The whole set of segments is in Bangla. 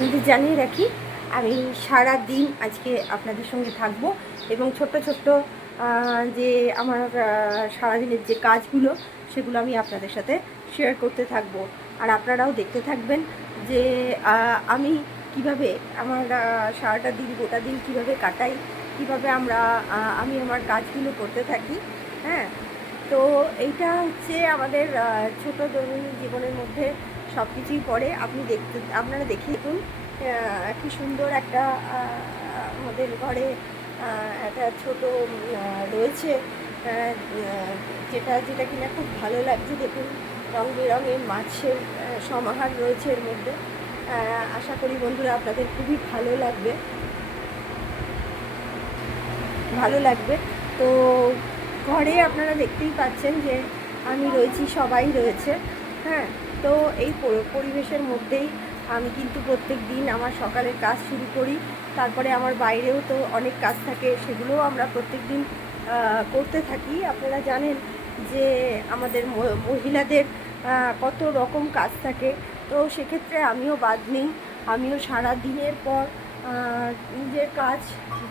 আপনাদের জানিয়ে রাখি আমি সারা দিন আজকে আপনাদের সঙ্গে থাকব এবং ছোট্ট ছোট্ট যে আমার সারাদিনের যে কাজগুলো সেগুলো আমি আপনাদের সাথে শেয়ার করতে থাকব। আর আপনারাও দেখতে থাকবেন যে আমি কিভাবে আমার সারাটা দিন গোটা দিন কিভাবে কাটাই, কিভাবে আমি আমার কাজগুলো করতে থাকি। হ্যাঁ, তো এইটা হচ্ছে আমাদের ছোট দৈনন্দিন জীবনের মধ্যে সব কিছুই পড়ে। আপনারা দেখে দেখুন কি সুন্দর একটা আমাদের ঘরে একটা ছোট রয়েছে, যেটা যেটা কিনা খুব ভালো লাগছে। দেখুন রং বেরঙের মাছের সমাহার রয়েছে এর মধ্যে। আশা করি বন্ধুরা আপনাদের খুবই ভালো লাগবে। তো ঘরে আপনারা দেখতেই পাচ্ছেন যে আমি রয়েছি, সবাই রয়েছে। হ্যাঁ, তো এই পরিবেশের মধ্যেই আমি কিন্তু প্রত্যেক দিন আমার সকালের কাজ শুরু করি। তারপরে আমার বাইরেও তো অনেক কাজ থাকে, সেগুলোও আমরা প্রত্যেক দিন করতে থাকি। আপনারা জানেন যে আমাদের মহিলাদের কত রকম কাজ থাকে, তো সেক্ষেত্রে আমিও বাদ নেই। আমিও সারা দিনের পর নিজের কাজ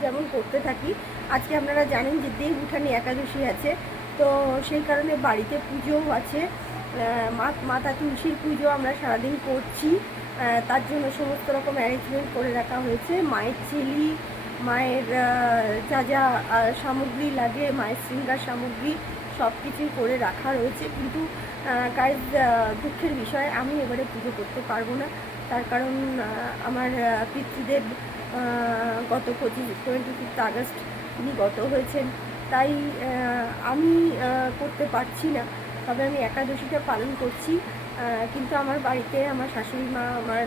যেমন করতে থাকি। আজকে আপনারা জানেন যে দেব উঠানি একাদশী আছে, তো সেই কারণে বাড়িতে পুজোও আছে। মাতা তুলসীর পুজো আমরা সারাদিন করছি, তার জন্য সমস্ত রকম অ্যারেঞ্জমেন্ট করে রাখা হয়েছে। মায়ের চিলি, মায়ের যা যা সামগ্রী লাগে, মায়ের শৃঙ্গার সামগ্রী সব কিছুই করে রাখা রয়েছে। কিন্তু গাইজ, দুঃখের বিষয় আমি এবারে পুজো করতে পারবো না। তার কারণ আমার পিতৃদেব গত 25 আগস্ট তিনি গত হয়েছেন, তাই আমি করতে পারছি না। তবে আমি একাদশীটা পালন করছি। কিন্তু আমার বাড়িতে আমার শাশুড়ি মা, আমার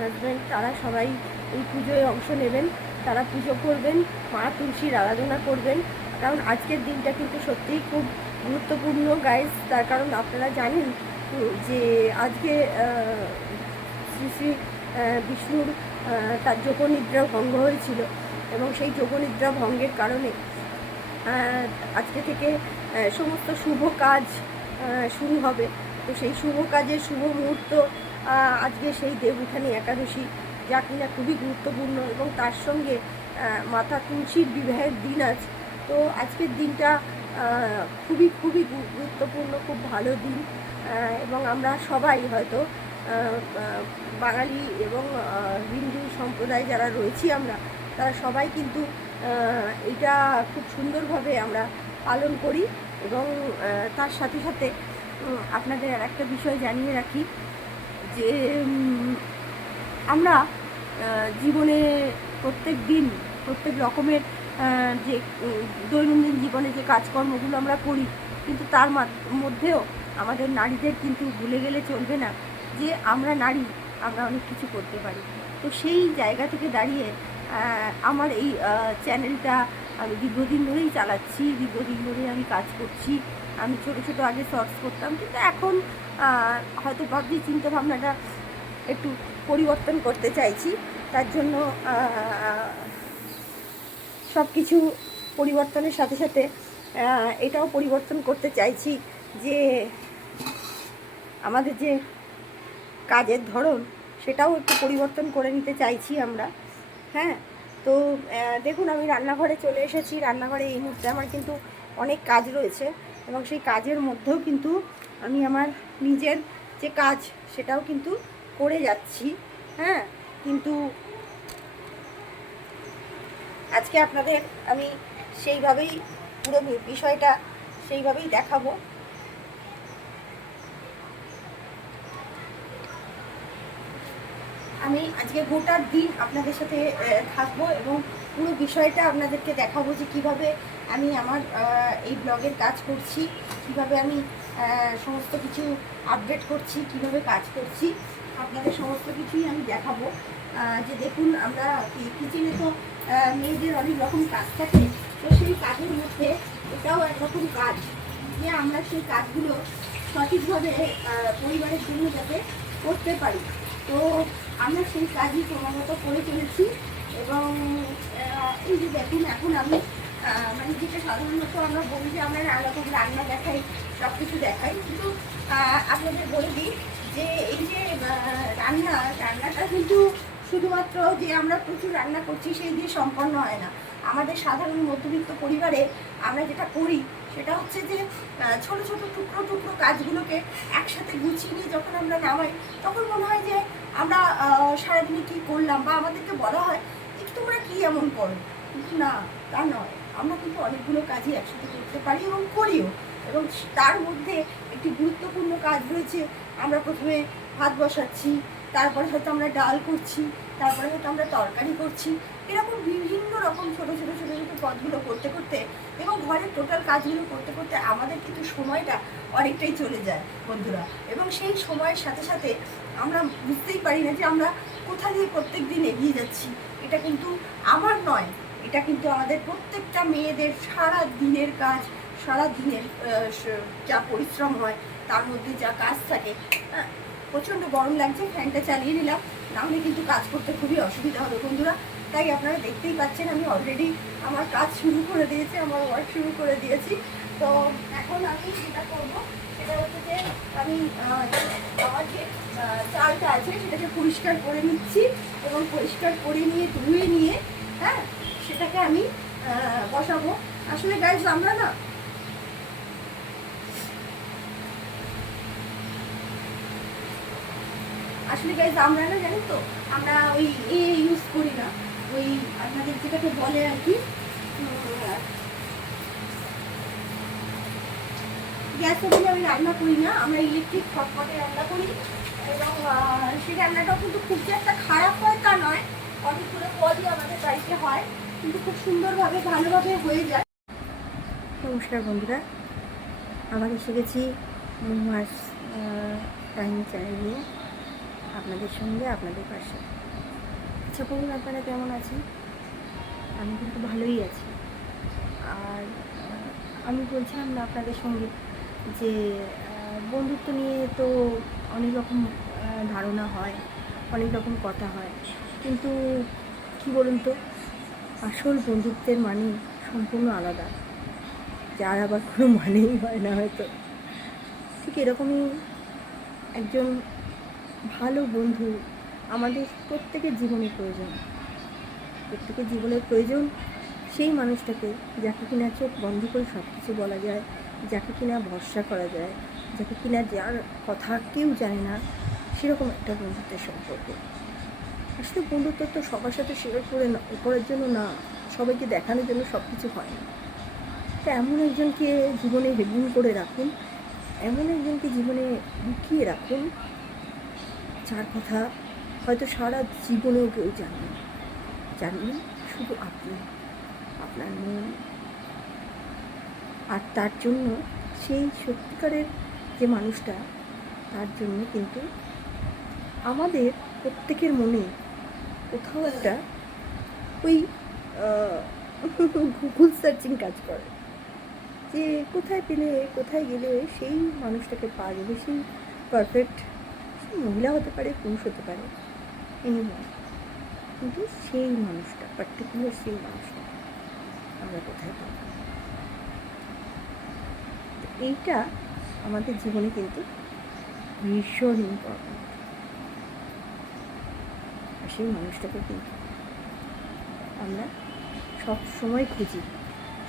হাজব্যান্ড, তারা সবাই এই পুজোয় অংশ নেবেন। তারা পুজো করবেন, মা তুলসীর আরাধনা করবেন। কারণ আজকের দিনটা কিন্তু সত্যিই খুব গুরুত্বপূর্ণ গাইজ। তার কারণ আপনারা জানেন যে আজকে শ্রী শ্রী বিষ্ণুর তার যোগনিদ্রা ভঙ্গ হয়েছিল, এবং সেই যোগনিদ্রা ভঙ্গের কারণে আজকে থেকে সমস্ত শুভ কাজ শুরু হবে। তো সেই শুভ কাজের শুভ মুহূর্ত আজকে সেই দেবউঠানি একাদশী, যা কিনা খুবই গুরুত্বপূর্ণ, এবং তার সঙ্গে মাতা তুলসীর বিবাহের দিন আছে। তো আজকের দিনটা খুবই গুরুত্বপূর্ণ, খুব ভালো দিন। এবং আমরা সবাই হয়তো বাঙালি এবং হিন্দু সম্প্রদায় যারা রয়েছি আমরা, তারা সবাই কিন্তু এটা খুব সুন্দরভাবে আমরা পালন করি। এবং তার সাথে সাথে আপনাদের আর একটা বিষয় জানিয়ে রাখি যে আমরা জীবনে প্রত্যেক দিন প্রত্যেক রকমের যে দৈনন্দিন জীবনে যে কাজকর্মগুলো আমরা করি, কিন্তু তার মধ্যেও আমাদের নারীদের কিন্তু ভুলে গেলে চলবে না যে আমরা নারী, আমরা অনেক কিছু করতে পারি। তো সেই জায়গা থেকে দাঁড়িয়ে আমার এই চ্যানেলটা আমি দীর্ঘদিন ধরেই চালাচ্ছি, দীর্ঘদিন ধরেই আমি কাজ করছি। আমি ছোটো ছোটো আগে শর্টস করতাম, কিন্তু এখন হয়তো ভাবছি চিন্তাভাবনাটা একটু পরিবর্তন করতে চাইছি। তার জন্য সব কিছু পরিবর্তনের সাথে সাথে এটাও পরিবর্তন করতে চাইছি যে আমাদের যে কাজের ধরন সেটাও একটু পরিবর্তন করে নিতে চাইছি আমরা। হ্যাঁ, তো দেখুন আমি রান্নাঘরে চলে এসেছি। রান্নাঘরে এই মুহূর্তে আমার কিন্তু অনেক কাজ রয়েছে, এবং সেই কাজের মধ্যেও কিন্তু আমি আমার নিজের যে কাজ সেটাও কিন্তু করে যাচ্ছি। হ্যাঁ, কিন্তু আজকে আপনাদের আমি সেইভাবেই পুরো বিষয়টা সেইভাবেই দেখাবো। আমি আজকে গোটা দিন আপনাদের সাথে থাকবো এবং পুরো বিষয়টা আপনাদেরকে দেখাবো যে কীভাবে আমি আমার এই ব্লগের কাজ করছি, কীভাবে আমি সমস্ত কিছু আপডেট করছি, কীভাবে কাজ করছি, আপনাদের সমস্ত কিছুই আমি দেখাবো। যে দেখুন, আমরা কিচেনে তো মেয়েদের অনেক রকম কাজ থাকে, তো সেই কাজের মধ্যে এটাও একরকম কাজ, যে আমরা সেই কাজগুলো সঠিকভাবে পরিবারের জন্য যাতে করতে পারি। তো আমরা সেই কাজই ক্রমাগত করে চলেছি। এবং এই যে দেখুন, এখন আমি মানে যেটা সাধারণত আমরা বলি যে আমরা নানা রকম রান্না দেখাই, সব কিছু দেখাই, কিন্তু আপনাদের বলে দিই যে এই যে রান্নাটা কিন্তু শুধুমাত্র যে আমরা প্রচুর রান্না করছি সেই দিয়ে সম্পন্ন হয় না। আমাদের সাধারণ মধ্যবিত্ত পরিবারে আমরা যেটা করি সেটা হচ্ছে যে ছোট ছোট টুকরো টুকরো কাজগুলোকে একসাথে গুছিয়ে নিয়ে যখন আমরা নামাই তখন মনে হয় যে আমরা সারাদিনে কী করলাম, বা আমাদেরকে বলা হয় যে তোমরা কী এমন করো, কিন্তু না, তা নয়। আমরা কিন্তু অনেকগুলো কাজই একসাথে করতে পারি এবং করিও। এবং তার মধ্যে একটি গুরুত্বপূর্ণ কাজ রয়েছে, আমরা প্রথমে ভাত বসাচ্ছি, তারপরে হয়তো আমরা ডাল করছি, তারপরে হয়তো আমরা তরকারি করছি, এরকম বিভিন্ন রকম ছোটো ছোটো ছোটো ছোটো পদগুলো করতে করতে এবং ঘরের টোটাল কাজগুলো করতে করতে আমাদের কিন্তু সময়টা অনেকটাই চলে যায় বন্ধুরা। এবং সেই সময়ের সাথে সাথে আমরা বুঝতেই পারি না যে আমরা কোথা দিয়ে প্রত্যেক দিন এগিয়ে যাচ্ছি। এটা কিন্তু আমার নয়, এটা কিন্তু আমাদের প্রত্যেকটা মেয়েদের সারা দিনের কাজ, সারা দিনের যা পরিশ্রম হয়, তার মধ্যে যা কাজ থাকে। প্রচণ্ড গরম লাগছে, ফ্যানটা চালিয়ে নিলাম, নাহলে কিন্তু কাজ করতে খুবই অসুবিধা হবে বন্ধুরা। তাই আপনারা দেখতেই পাচ্ছেন আমি অলরেডি আমার কাজ শুরু করে দিয়েছি, আমার ওয়ার্ক শুরু করে দিয়েছি। তো এখন আমি যেটা করবো সেটা হচ্ছে যে আমি আমার যে চালটা আছে সেটাকে পরিষ্কার করে নিচ্ছি, এবং পরিষ্কার করে নিয়ে ধুয়ে নিয়ে সেটাকে আমি বসাবো। আসলে গাইস আমরা না জানি তো আমরা ওই ইউজ করি না, ওই আপনাদের যেটাকে বলে আর কি গ্যাস ওভেনে আমি রান্না করি না, আমরা ইলেকট্রিক হটপটে রান্না করি। এবং সেই রান্নাটাও কিন্তু খুব যে একটা খারাপ হয় তা নয়, অনেকগুলো পদই আমাদের বাড়িতে হয়, কিন্তু খুব সুন্দরভাবে ভালোভাবে হয়ে যায়। নমস্কার বন্ধুরা, আবার এসে গেছি মাস টাইম চ্যানেল নিয়ে আপনাদের সঙ্গে, আপনাদের পাশে। আচ্ছা বলুন, আপনারা কেমন আছেন? আমি কিন্তু ভালোই আছি। আর আমি বলছিলাম না আপনাদের সঙ্গে যে বন্ধুত্ব নিয়ে তো অনেক রকম ধারণা হয়, অনেক রকম কথা হয়, কিন্তু কি বলুন তো, আসল বন্ধুত্বের মানে সম্পূর্ণ আলাদা, যার আবার কোনো মানেই হয় না হয়তো। ঠিক এরকমই একজন ভালো বন্ধু আমাদের প্রত্যেকের জীবনে প্রয়োজন। প্রত্যেকের জীবনের প্রয়োজন সেই মানুষটাকে, যাকে কিনা চোখ বন্ধ করে সব কিছু বলা যায়, যাকে কিনা ভরসা করা যায়, যাকে কিনা যার কথা কেউ জানে না, সেরকম একটা বন্ধুত্বের সম্পর্ক। আসলে বন্ধুত্ব তো সবার সাথে শেয়ার করার জন্য না, সবাইকে দেখানোর জন্য সব কিছু হয় না। তো এমন একজনকে জীবনে হেডিং করে রাখুন, এমন একজনকে জীবনে লুকিয়ে রাখুন, যার কথা হয়তো সারা জীবনেও কেউ জানবেন, শুধু আপনি, আপনার মন। আর তার জন্য সেই সত্যিকারের যে মানুষটা, তার জন্য কিন্তু আমাদের প্রত্যেকের মনে কোথাও একটা ওই গুগল সার্চিং কাজ করে, যে কোথায় পেলে, কোথায় গেলে সেই মানুষটাকে পাওয়া যাবে, সেই পারফেক্ট মহিলা হতে পারে, পুরুষ হতে পারে, এনিওয়ান, কিন্তু সেই মানুষটা, পার্টিকুলার সেই মানুষটা আমরা কোথায় পাব? এইটা আমাদের জীবনে কিন্তু ভীষণ ইম্পর্টেন্ট। আর সেই মানুষটাকে কিন্তু আমরা সব সময় খুঁজি,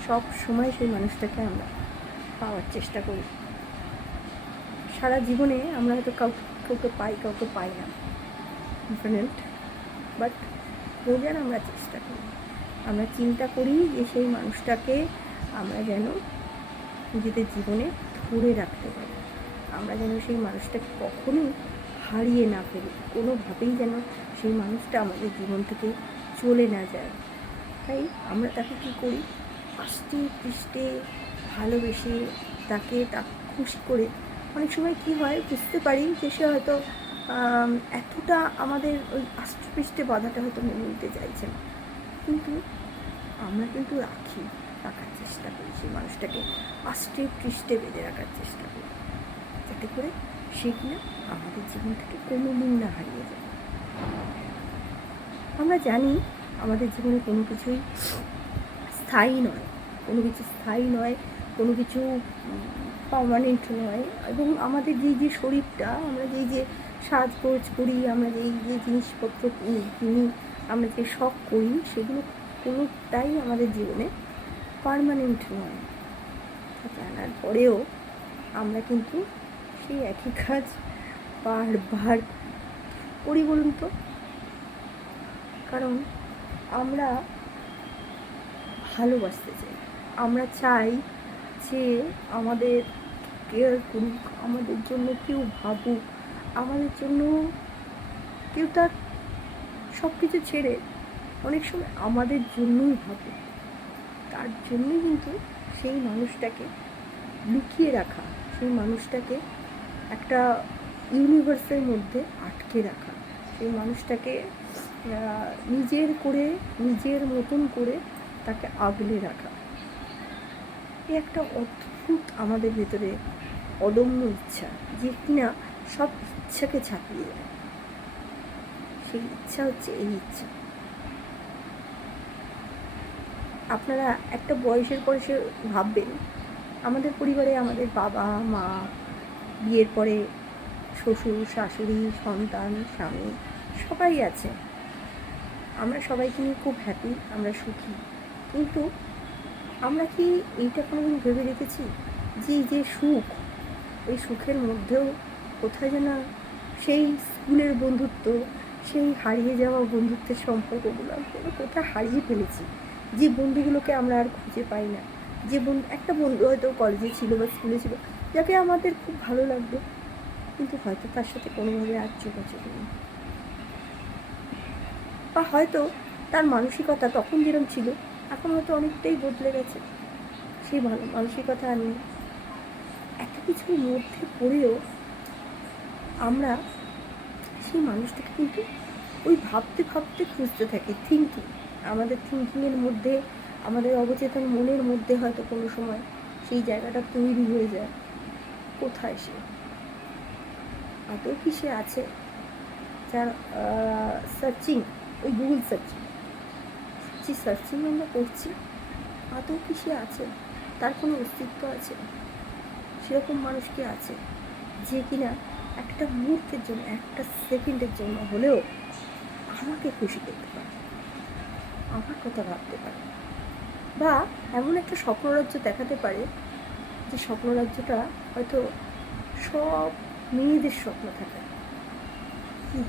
সব সময় সেই মানুষটাকে আমরা পাওয়ার চেষ্টা করি। সারা জীবনে আমরা হয়তো কাউকে পাই, কাউকে পাই না, ডিফারেন্ট, বাট বোঝার আমরা চেষ্টা করি। আমরা চিন্তা করি যে সেই মানুষটাকে আমরা যেন নিজেদের জীবনে ধরে রাখতে পারি, আমরা যেন সেই মানুষটাকে কখনোই হারিয়ে না ফেলি, কোনোভাবেই যেন সেই মানুষটা আমাদের জীবন থেকে চলে না যায়। তাই আমরা তাকে কী করি, আস্তে পৃষ্ঠে ভালোবেসে তাকে খুশি করে, অনেক সময় কী হয় বুঝতে পারি যে সে হয়তো এতটা আমাদের ওই আস্তে পৃষ্ঠে বাধাটা হয়তো মেনে নিতে চাইছে না, কিন্তু আমরা কিন্তু রাখার চেষ্টা করি, সেই মানুষটাকে আস্তে পৃষ্ঠে বেঁধে রাখার চেষ্টা করি, যাতে করে সে কিনা আমাদের জীবন থেকে কোনো দিন না হারিয়ে যায়। আমরা জানি আমাদের জীবনে কোনো কিছুই স্থায়ী নয়, কোনো কিছু স্থায়ী নয়, কোনো কিছু পার্মানেন্ট নয়, এবং আমাদের যে শরীরটা, আমরা যে সাজগোজ করি, আমরা যে জিনিসপত্র কিনি, আমরা যে শখ করি, সেগুলো কোনোটাই আমাদের জীবনে পার্মানেন্ট নয়। জানার পরেও আমরা কিন্তু সেই একই কাজ বারবার করি, বলুন তো। কারণ আমরা ভালোবাসতে চাই, আমরা চাই যে আমাদের কেয়ার করুক, আমাদের জন্য কেউ ভাবুক, আমাদের জন্য কেউ তার সব কিছু ছেড়ে অনেক সময় আমাদের জন্যই ভাবুক। তার জন্যই কিন্তু সেই মানুষটাকে লুকিয়ে রাখা, সেই মানুষটাকে একটা ইউনিভার্সের মধ্যে আটকে রাখা, সেই মানুষটাকে নিজের করে, নিজের মতন করে তাকে আগলে রাখা। এই একটা অদ্ভুত আমাদের ভেতরে অদম্য ইচ্ছা, যে কিনা সব ইচ্ছাকে ছাপিয়ে দেয়। সেই ইচ্ছা হচ্ছে এই ইচ্ছা। আপনারা একটা বয়সের পরে সে ভাববেন, আমাদের পরিবারে আমাদের বাবা মা, বিয়ের পরে শ্বশুর শাশুড়ি, সন্তান, স্বামী সবাই আছে, আমরা সবাইকে নিয়ে খুব হ্যাপি, আমরা সুখী। কিন্তু আমরা কি এইটা কোনোদিন ভেবে দেখেছি যে যে সুখ, এই সুখের মধ্যেও কোথায় যেন সেই স্কুলের বন্ধুত্ব, সেই হারিয়ে যাওয়া বন্ধুত্বের সম্পর্কগুলো আমরা কোথায় হারিয়ে ফেলেছি? যে বন্ধুগুলোকে আমরা আর খুঁজে পাই না, যে একটা বন্ধু হয়তো কলেজে ছিল বা স্কুলে ছিল, যাকে আমাদের খুব ভালো লাগতো, কিন্তু হয়তো তার সাথে কোনোভাবে আর যোগাযোগ নেই, বা হয়তো তার মানসিকতা তখন যেরকম ছিল এখন হয়তো অনেকটাই বদলে গেছে, সেই ভালো মানসিকতা আর নেই। এত কিছুর মধ্যে পড়েও আমরা সেই মানুষটাকে কিন্তু ওই ভাবতে ভাবতে খুঁজতে থাকি। আমাদের থিঙ্কিংয়ের মধ্যে, আমাদের অবচেতন মনের মধ্যে হয়তো কোনো সময় সেই জায়গাটা তৈরি হয়ে যায়। কোথায় সে? আদৌ কি সে আছে? যার সার্চিং, ওই গুগল সার্চিং, যে সার্চিং আমরা করছি, আদৌ কি সে আছে? তার কোনো অস্তিত্ব আছে? সেরকম মানুষ কি আছে যে কিনা একটা মুহূর্তের জন্য, একটা সেকেন্ডের জন্য হলেও আমাকে খুশি করতে পারে, আমার কথা ভাবতে পারে, বা এমন একটা স্বপ্নরাজ্য দেখাতে পারে যে স্বপ্নরাজ্যটা হয়তো সব মেয়েদের স্বপ্ন থাকে।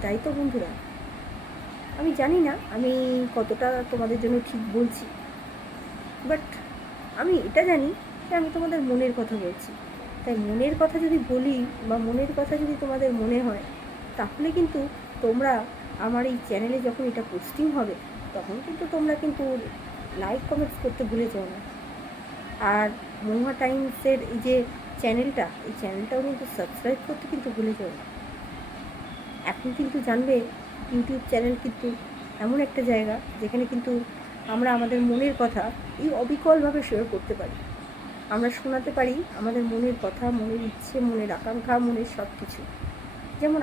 তাই তো বন্ধুরা, আমি জানি না আমি কতটা তোমাদের জন্য ঠিক বলছি, বাট আমি এটা জানি যে আমি তোমাদের মনের কথা বলছি। তাই মনের কথা যদি বলি বা মনের কথা যদি তোমাদের মনে হয়, তাহলে কিন্তু তোমরা আমার এই চ্যানেলে যখন এটা পোস্টিং হবে, তখন কিন্তু তোমরা কিন্তু লাইক কমেন্টস করতে ভুলে যাও না। আর মহুয়া টাইমসের এই যে চ্যানেলটা, এই চ্যানেলটাও কিন্তু সাবস্ক্রাইব করতে কিন্তু ভুলে যাও না। এখন কিন্তু জানবে ইউটিউব চ্যানেল কিন্তু এমন একটা জায়গা যেখানে কিন্তু আমরা আমাদের মনের কথা এই অবিকলভাবে শেয়ার করতে পারি, আমরা শোনাতে পারি আমাদের মনের কথা, মনের ইচ্ছে, মনের আকাঙ্ক্ষা, মনের সব কিছু। যেমন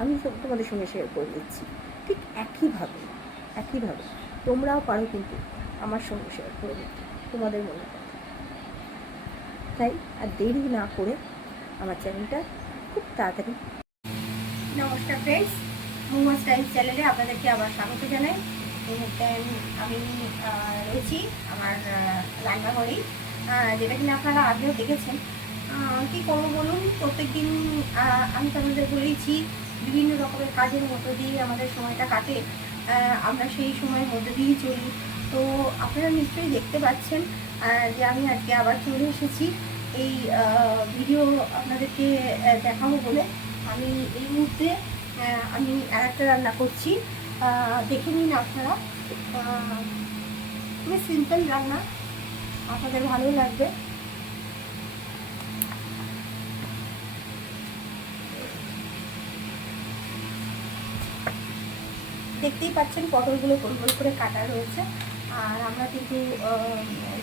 আমি তোমাদের সঙ্গে শেয়ার করে দিচ্ছি, ঠিক একইভাবে তোমরাও পারো কিন্তু আমার সঙ্গে শেয়ার করে দিতে তোমাদের মনের কথা। তাই আর দেরি না করে আমার চ্যানেলটা খুব তাড়াতাড়ি। নমস্কার ফ্রেন্ডস, মহুয়া স্টাইল চ্যানেলে আপনাদেরকে আবার স্বাগত জানাই। এই মুহূর্তে আমি রয়েছি আমার রান্নাঘরে, যেটা কিনা আপনারা আগেও দেখেছেন। কী করবো বলুন, প্রত্যেক দিন আমি তোমাদের বলেছি বিভিন্ন রকমের কাজের মধ্য দিয়ে আমাদের সময়টা কাটে, আমরা সেই সময়ের মধ্যে দিয়েই চলি। তো আপনারা নিশ্চয়ই দেখতে পাচ্ছেন যে আমি আজকে আবার চলে এসেছি এই ভিডিও আপনাদেরকে দেখাবো বলে। আমি এই মুহূর্তে আমি আরেকটা রান্না করছি, দেখে নিন আপনারা। খুবই সিম্পল রান্না, আপনাদের ভালো লাগবে। দেখতেই পাচ্ছেন পটলগুলো গোল গোল করে কাটা রয়েছে, আর আমরা কিন্তু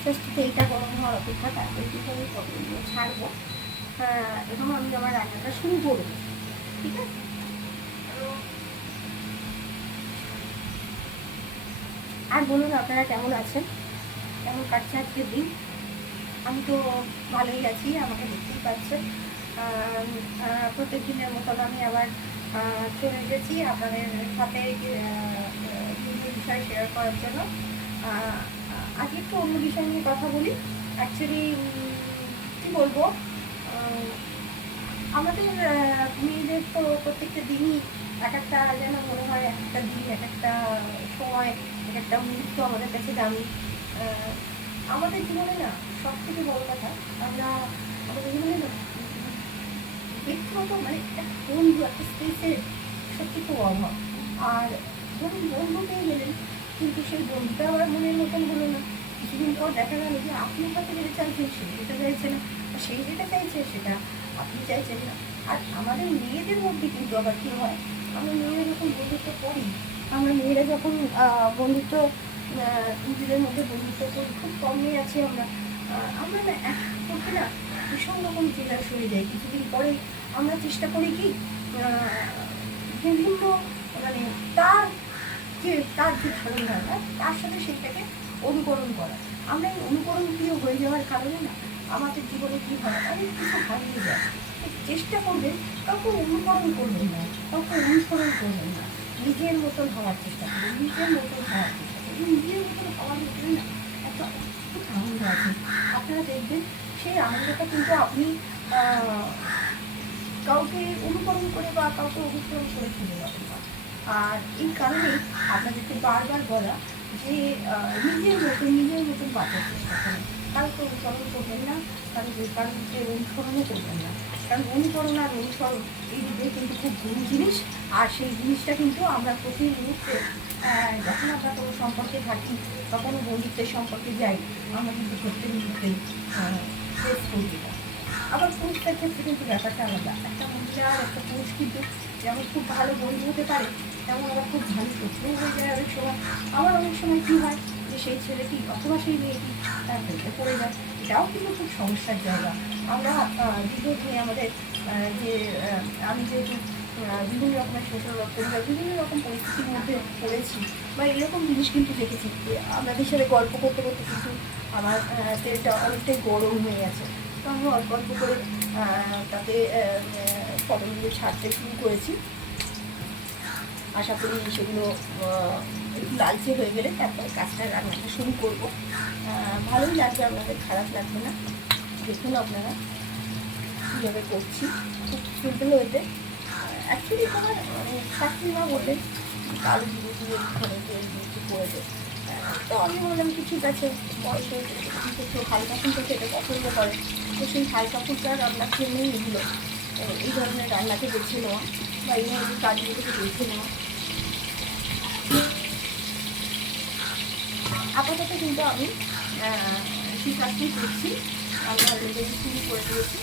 জাস্ট এইটা গরম হওয়ার অপেক্ষা, তারপরে কিন্তু আমি পটলগুলো ছাড়বো এবং আমি আমার রান্নাটা শুরু করবো। ঠিক আছে, আর বলুন আপনারা কেমন আছেন, কেমন কাটছে আজকের দিন? আমি তো ভালোই আছি, আমাকে দেখতেই পাচ্ছেন। প্রত্যেক দিনের মতন আমি আবার চলে এসেছি আপনাদের সাথে কিছু বিষয় শেয়ার করার জন্য। আজকে একটু অন্য বিষয় নিয়ে কথা বলি। অ্যাকচুয়ালি কী বলবো, আমাদের মেয়েদের তো প্রত্যেকটা দিনই এক একটা যেন মনে হয়, এক একটা দিন এক একটা সময়, এক একটা মুহূর্ত আমাদের কাছে দামি। আমাদের জীবনে না সব থেকে বড় কথা, আমরা আমাদের জীবনে না ব্যক্তিগত মানে একটা বন্ধু, একটা স্পেসের সত্যি খুব অভাব। আর ধরুন বন্ধু পেয়ে গেলেন, কিন্তু সেই বন্ধুটা আবার মনের মতন হলো না। কিছুদিন পর দেখা গেল যে আপনি হয়তো যেটা চাইছেন সে যেটা চাইছে না, সেই যেটা চাইছে সেটা আপনি চাইছেন না। আর আমাদের মেয়েদের মধ্যে কিন্তু আবার কী হয়, আমরা মেয়েরা যখন বন্ধুত্ব করি, আমরা মেয়েরা যখন বন্ধুত্ব নিজেদের মধ্যে বন্ধুত্ব করি, খুব কম মেয়ে আছে আমরা আমরা না এক করতে না ভীষণ রকম জেলাস হয়ে যায়। কিছুদিন পরে আমরা চেষ্টা করি কি বিভিন্ন মানে তার যে ধারণা তার সাথে সেইটাকে অনুকরণ করা। আমরা এই অনুকরণ প্রিয় হয়ে যাওয়ার কারণে না আমাদের জীবনে কী হয়, অনেক কিছু হারিয়ে যায়। চেষ্টা করবেন, কাউকে অনুকরণ করবেন না, কাউকে অনুসরণ করবেন না, নিজের মতন হওয়ার চেষ্টা করবেন, নিজের মতন হওয়ার চেষ্টা করবেন। নিজের মতন হওয়ার ভিতরে না একটা অদ্ভুত আনন্দ আছে। আপনারা দেখবেন সেই আনন্দটা কিন্তু আপনি কাউকে অনুকরণ করে বা কাউকে অনুসরণ করে ফেলে যাবেন না। আর এই কারণেই আপনাদেরকে বারবার বলা যে নিজের মতন বাঁচার চেষ্টা করুন। কারোকে অনুসরণ করবেন না, কারোকে অনুসরণও করবেন না। কারণ অনুকরণ আর অনুসরণ এই দুটোই কিন্তু খুব গুরু জিনিস। আর সেই জিনিসটা কিন্তু আমরা প্রতি মুহূর্তে যখন আমরা কোনো সম্পর্কে থাকি বা কোনো বন্ধুত্বের সম্পর্কে যাই, আমরা কিন্তু প্রত্যেক মুহূর্তেই ফেস করি। আবার পুরুষদের ক্ষেত্রে কিন্তু ব্যাপারটা আলাদা। একটা মহিলা আর একটা পুরুষ কিন্তু যেমন খুব ভালো বন্ধু হতে পারে, তেমন আবার খুব ভালো শত্রু হয়ে যায় অনেক সময়। আবার অনেক সময় কী হয় যে সেই ছেলেটি অথবা সেই মেয়েটি তার ভেতরে পড়ে যায়। এটাও কিন্তু খুব সমস্যার জায়গা। আমরা দীর্ঘদিনে আমাদের যে আমি যেহেতু বিভিন্ন রকমের সোশ্যাল পরিবার বিভিন্ন রকম পরিস্থিতির মধ্যে পড়েছি বা এরকম জিনিস কিন্তু দেখেছি। আপনাদের সাথে গল্প করতে করতে কিন্তু আমার তেলটা অনেকটাই গরম হয়ে গেছে। তো আমি অল্প অল্প করে তাতে ফলনগুলো ছাড়তে শুরু করেছি। আশা করি সেগুলো একটু লালচে হয়ে গেলে তারপর কাজটা রান্নাটা শুরু করব। ভালোই লাগবে, আপনাদের খারাপ লাগবে না। দেখুন আপনারা কীভাবে করছি, খুব সিম্পল হয়েছে। অ্যাকচুয়ালি তোমার মানে শাশুড়িমা বললেন কালো জিরে দিয়ে ঘরে দিয়ে একটু করে দেয়। তো আমি বললাম কি ঠিক আছে, বয়সে একটু হালকা ফুলটা খেতে পছন্দ করে, তো সেই হালকা ফুলটা রান্না খেয়ে নিয়ে এগুলো এই ধরনের রান্নাকে বেছে নেওয়া বা এই ধরনের কাজগুলোকে বেছে নেওয়া। আপাতত কিন্তু আমি সেই কাজটি করছি, আমি অলরেডি শুরু করে দিয়েছি।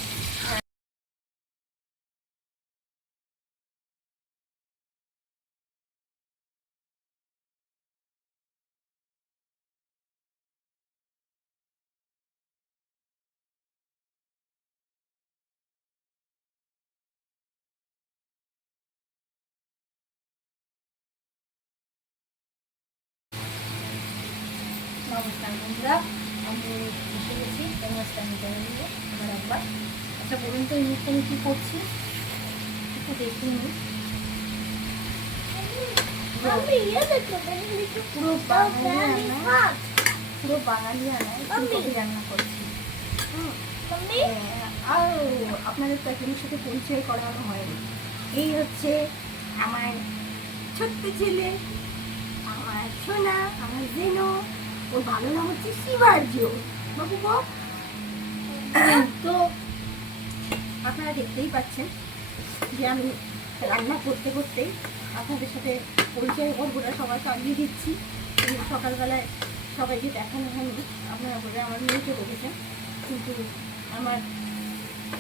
নমস্কার বন্ধুরা, আমি এসে গেছি নমস্কার চ্যানেলে আমার একবার। আচ্ছা বলুন তো এই মুহূর্তে আমি কী করছি একটু দেখে নিই। পুরো বাঙালি আনায় ফুলকপি রান্না করছি। আর আপনাদের তো একজনের সাথে পরিচয় করানো হয়নি। এই হচ্ছে আমার ছোট্ট ছেলে, আমার সোনা, আমার জেনো। ওর ভালো নাম হচ্ছে শিবার্য বাবু। তো আপনারা দেখতেই পাচ্ছেন যে আমি রান্না করতে করতেই আপনাদের সাথে পরিচয় পর্বটা সবাই চালিয়ে দিচ্ছি। সকালবেলায় সবাইকে দেখানো হয়নি, আপনারা বলে আমার মেয়েকে দেখেছেন, কিন্তু আমার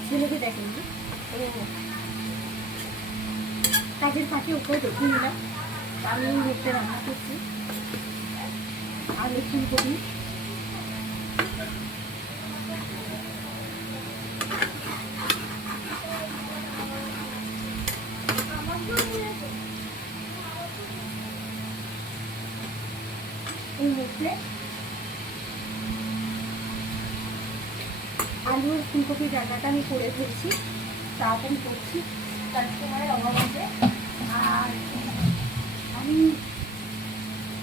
ছেলেকে দেখেননি। তো কাজের ফাঁকে ওকেও দেখে নিলাম। আমি এই মুহূর্তে রান্না করছি আলু ফুলকপি। এই মুহূর্তে আলু আর ফুলকপির রান্নাটা আমি করে ফেলছি, তাড়াতাড়ি করছি, তার সময়ের অভাব আছে। আর আমি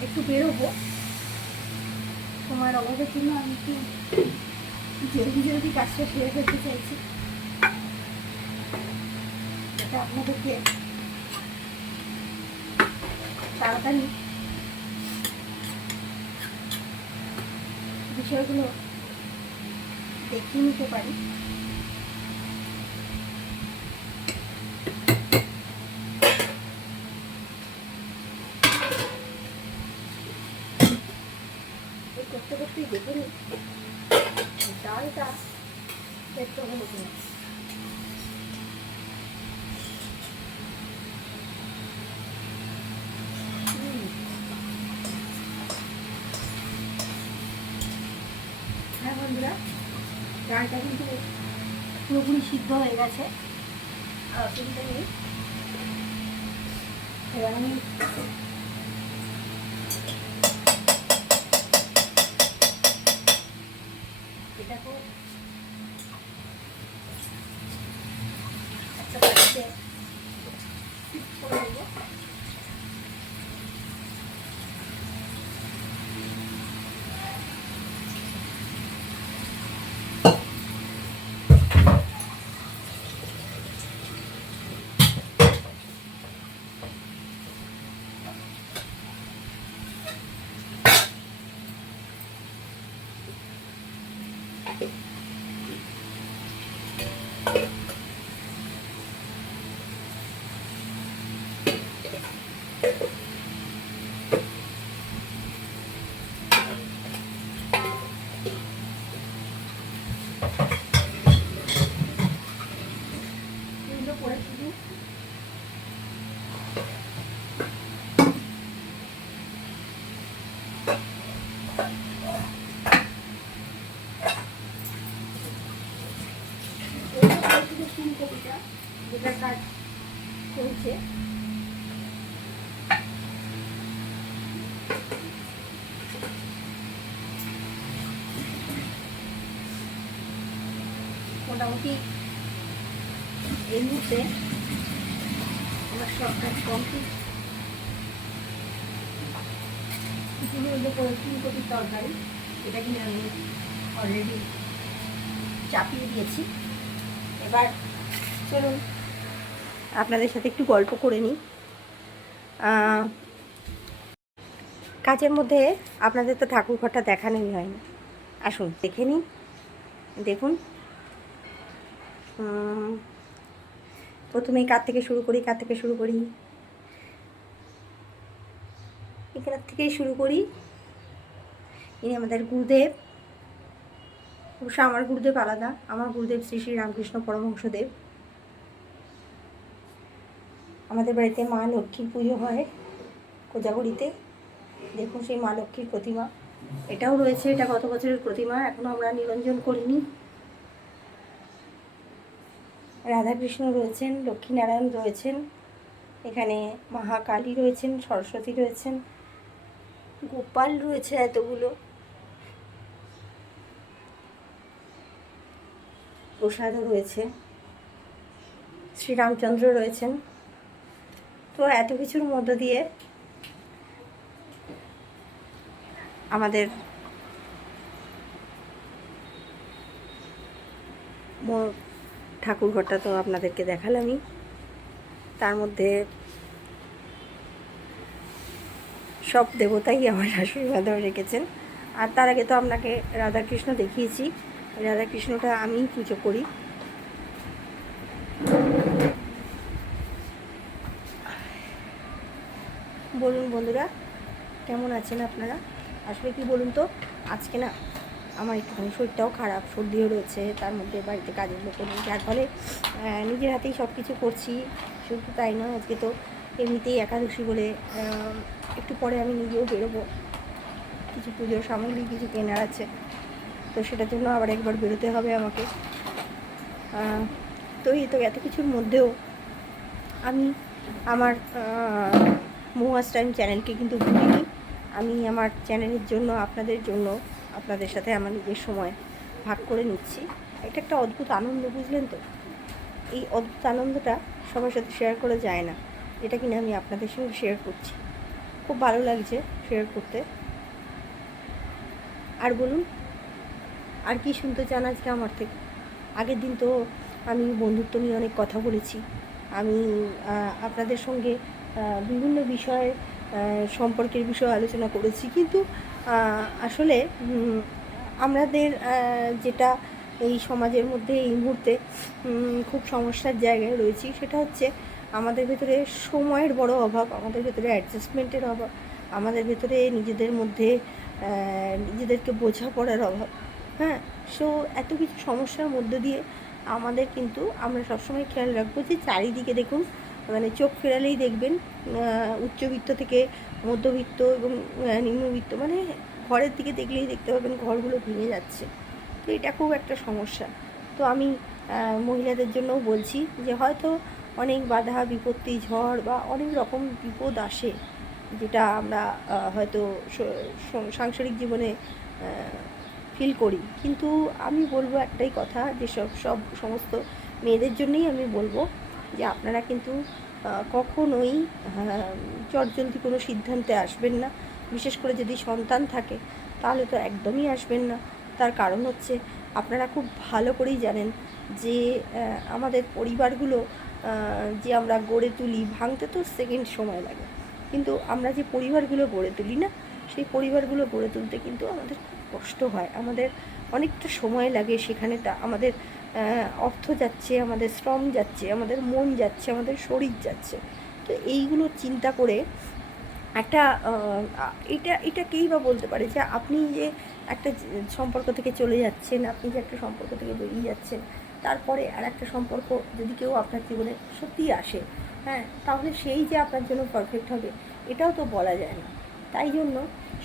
একটু বেরোবো, সময়ের অভাবের জন্য আমি একটু জলদি জলদি কাজটা সেরে ফেলতে চাইছি, এটা আপনাদেরকে তাড়াতাড়ি বিষয়গুলো দেখিয়ে নিতে পারি। করতে করতেই দেখে নিই ডালটা সেদ্ধ হলো কিনা। হ্যাঁ বন্ধুরা, ডালটা কিন্তু পুরোপুরি সিদ্ধ হয়ে গেছে, আর অসুবিধা নেই। এবার আমি এটাকে একটা বাড়িতে করে দেবো। ফুলকপিটা যেটা কাজ চলছে, মোটামুটি এই মুহূর্তে আমার সব কাজ কমপ্লিট। ফুলকপির তরকারি, এটা কিনে আমি অলরেডি চাপিয়ে দিয়েছি। এবার চলুন আপনাদের সাথে একটু গল্প করে নিই। কাজের মধ্যে আপনাদের তো ঠাকুর ঘরটা দেখানোই হয় না, আসুন দেখে নিন। দেখুন, প্রথমেই কার থেকে শুরু করি, এখান থেকেই শুরু করি। ইনি আমাদের গুরুদেব। অবশ্য আমার গুরুদেব আলাদা, আমার গুরুদেব শ্রী শ্রী রামকৃষ্ণ পরমহংসদেব। আমাদের বাড়িতে মা লক্ষ্মীর পুজো হয় কোজাগরিতে। দেখুন সেই মা লক্ষ্মীর প্রতিমা, এটাও রয়েছে, এটা গত বছরের প্রতিমা, এখনও আমরা নিরঞ্জন করিনি। রাধাকৃষ্ণ রয়েছেন, লক্ষ্মীনারায়ণ রয়েছেন, এখানে মহাকালী রয়েছেন, সরস্বতী রয়েছেন, গোপাল রয়েছে এতগুলো, প্রসাদও রয়েছে, শ্রীরামচন্দ্র রয়েছেন। তো এত কিছুর মধ্য দিয়ে আমাদের ঠাকুরঘরটা তো আপনাদেরকে দেখালামই। তার মধ্যে সব দেবতাই আমার শাশুড়ির মাধ্যমে রেখেছেন। আর তার আগে তো আপনাকে রাধাকৃষ্ণ দেখিয়েছি, রাধাকৃষ্ণটা আমিই পুজো করি। বলুন বন্ধুরা, কেমন আছেন আপনারা? আসলে কি বলুন তো, আজকে না আমার একটুখানি শরীরটাও খারাপ, সর্দিও রয়েছে, তার মধ্যে বাড়িতে কাজের লোক নেই, যার ফলে নিজের হাতেই সব কিছু করছি। শুধু তাই নয়, আজকে তো এমনিতেই একাদশী বলে একটু পরে আমি নিজেও বেরোবো, কিছু পুজোর সামগ্রী কিছু কেনার আছে, তো সেটার জন্য আবার একবার বেরোতে হবে আমাকে। তো এই তো এত কিছুর মধ্যেও আমি আমার মহুয়াস টাইম চ্যানেলকে কিন্তু ভুলিনি। আমি আমার চ্যানেলের জন্য, আপনাদের জন্য, আপনাদের সাথে আমার নিজের সময় ভাগ করে নিচ্ছি। এটা একটা অদ্ভুত আনন্দ, বুঝলেন তো? এই অদ্ভুত আনন্দটা সবার সাথে শেয়ার করা যায় না। যেটা কিনা আমি আপনাদের সঙ্গে শেয়ার করছি। খুব ভালো লাগছে শেয়ার করতে। আর বলুন, আর কি শুনতে চান আজকে আমার থেকে? আগের দিন তো আমি বন্ধুত্ব নিয়ে অনেক কথা বলেছি। আমি আপনাদের সঙ্গে বিভিন্ন বিষয় সম্পর্কের বিষয়ে আলোচনা করেছি, কিন্তু আসলে আমাদের যেটা এই সমাজের মধ্যে এই মুহূর্তে খুব সমস্যার জায়গায় রয়েছি, সেটা হচ্ছে আমাদের ভেতরে সময়ের বড় অভাব, আমাদের ভেতরে অ্যাডজাস্টমেন্টের অভাব, আমাদের ভেতরে নিজেদের মধ্যে নিজেদেরকে বোঝাপড়ার অভাব। হ্যাঁ, সো এত কিছু সমস্যার মধ্যে দিয়ে আমাদের কিন্তু আমরা সবসময় খেয়াল রাখবো যে চারিদিকে দেখুন, মানে চোখ ফেরালেই দেখবেন উচ্চবিত্ত থেকে মধ্যবিত্ত এবং নিম্নবিত্ত, মানে ঘরের দিকে দেখলেই দেখতে পাবেন ঘরগুলো ভেঙে যাচ্ছে। তো এটা খুব একটা সমস্যা। তো আমি মহিলাদের জন্যও বলছি যে হয়তো অনেক বাধা বিপত্তি ঝড় বা অনেক রকম বিপদ আসে, যেটা আমরা হয়তো সাংসারিক জীবনে ফিল করি, কিন্তু আমি বলবো একটাই কথা, যে সমস্ত মেয়েদের জন্যই আমি বলবো যে আপনারা কিন্তু কখনোই চটজলদি কোনো সিদ্ধান্তে আসবেন না। বিশেষ করে যদি সন্তান থাকে তাহলে তো একদমই আসবেন না। তার কারণ হচ্ছে আপনারা খুব ভালো করেই জানেন যে আমাদের পরিবারগুলো যে আমরা গড়ে তুলি, ভাঙতে তো সেকেন্ড সময় লাগে, কিন্তু আমরা যে পরিবারগুলো গড়ে তুলি না, সেই পরিবারগুলো গড়ে তুলতে কিন্তু আমাদের খুব কষ্ট হয়, আমাদের অনেকটা সময় লাগে। সেখানে আমাদের অর্থ যাচ্ছে, আমাদের শ্রম যাচ্ছে, আমাদের মন যাচ্ছে, আমাদের শরীর যাচ্ছে। তো এইগুলো চিন্তা করে একটা এটাকেই বা বলতে পারে যে আপনি যে একটা সম্পর্ক থেকে চলে যাচ্ছেন, আপনি যে একটা সম্পর্ক থেকে বেরিয়ে যাচ্ছেন, তারপরে আর একটা সম্পর্ক যদি কেউ আপনার জীবনে সত্যিই আসে, হ্যাঁ, তাহলে সেই যে আপনার জন্য পারফেক্ট হবে এটাও তো বলা যায় না। তাই জন্য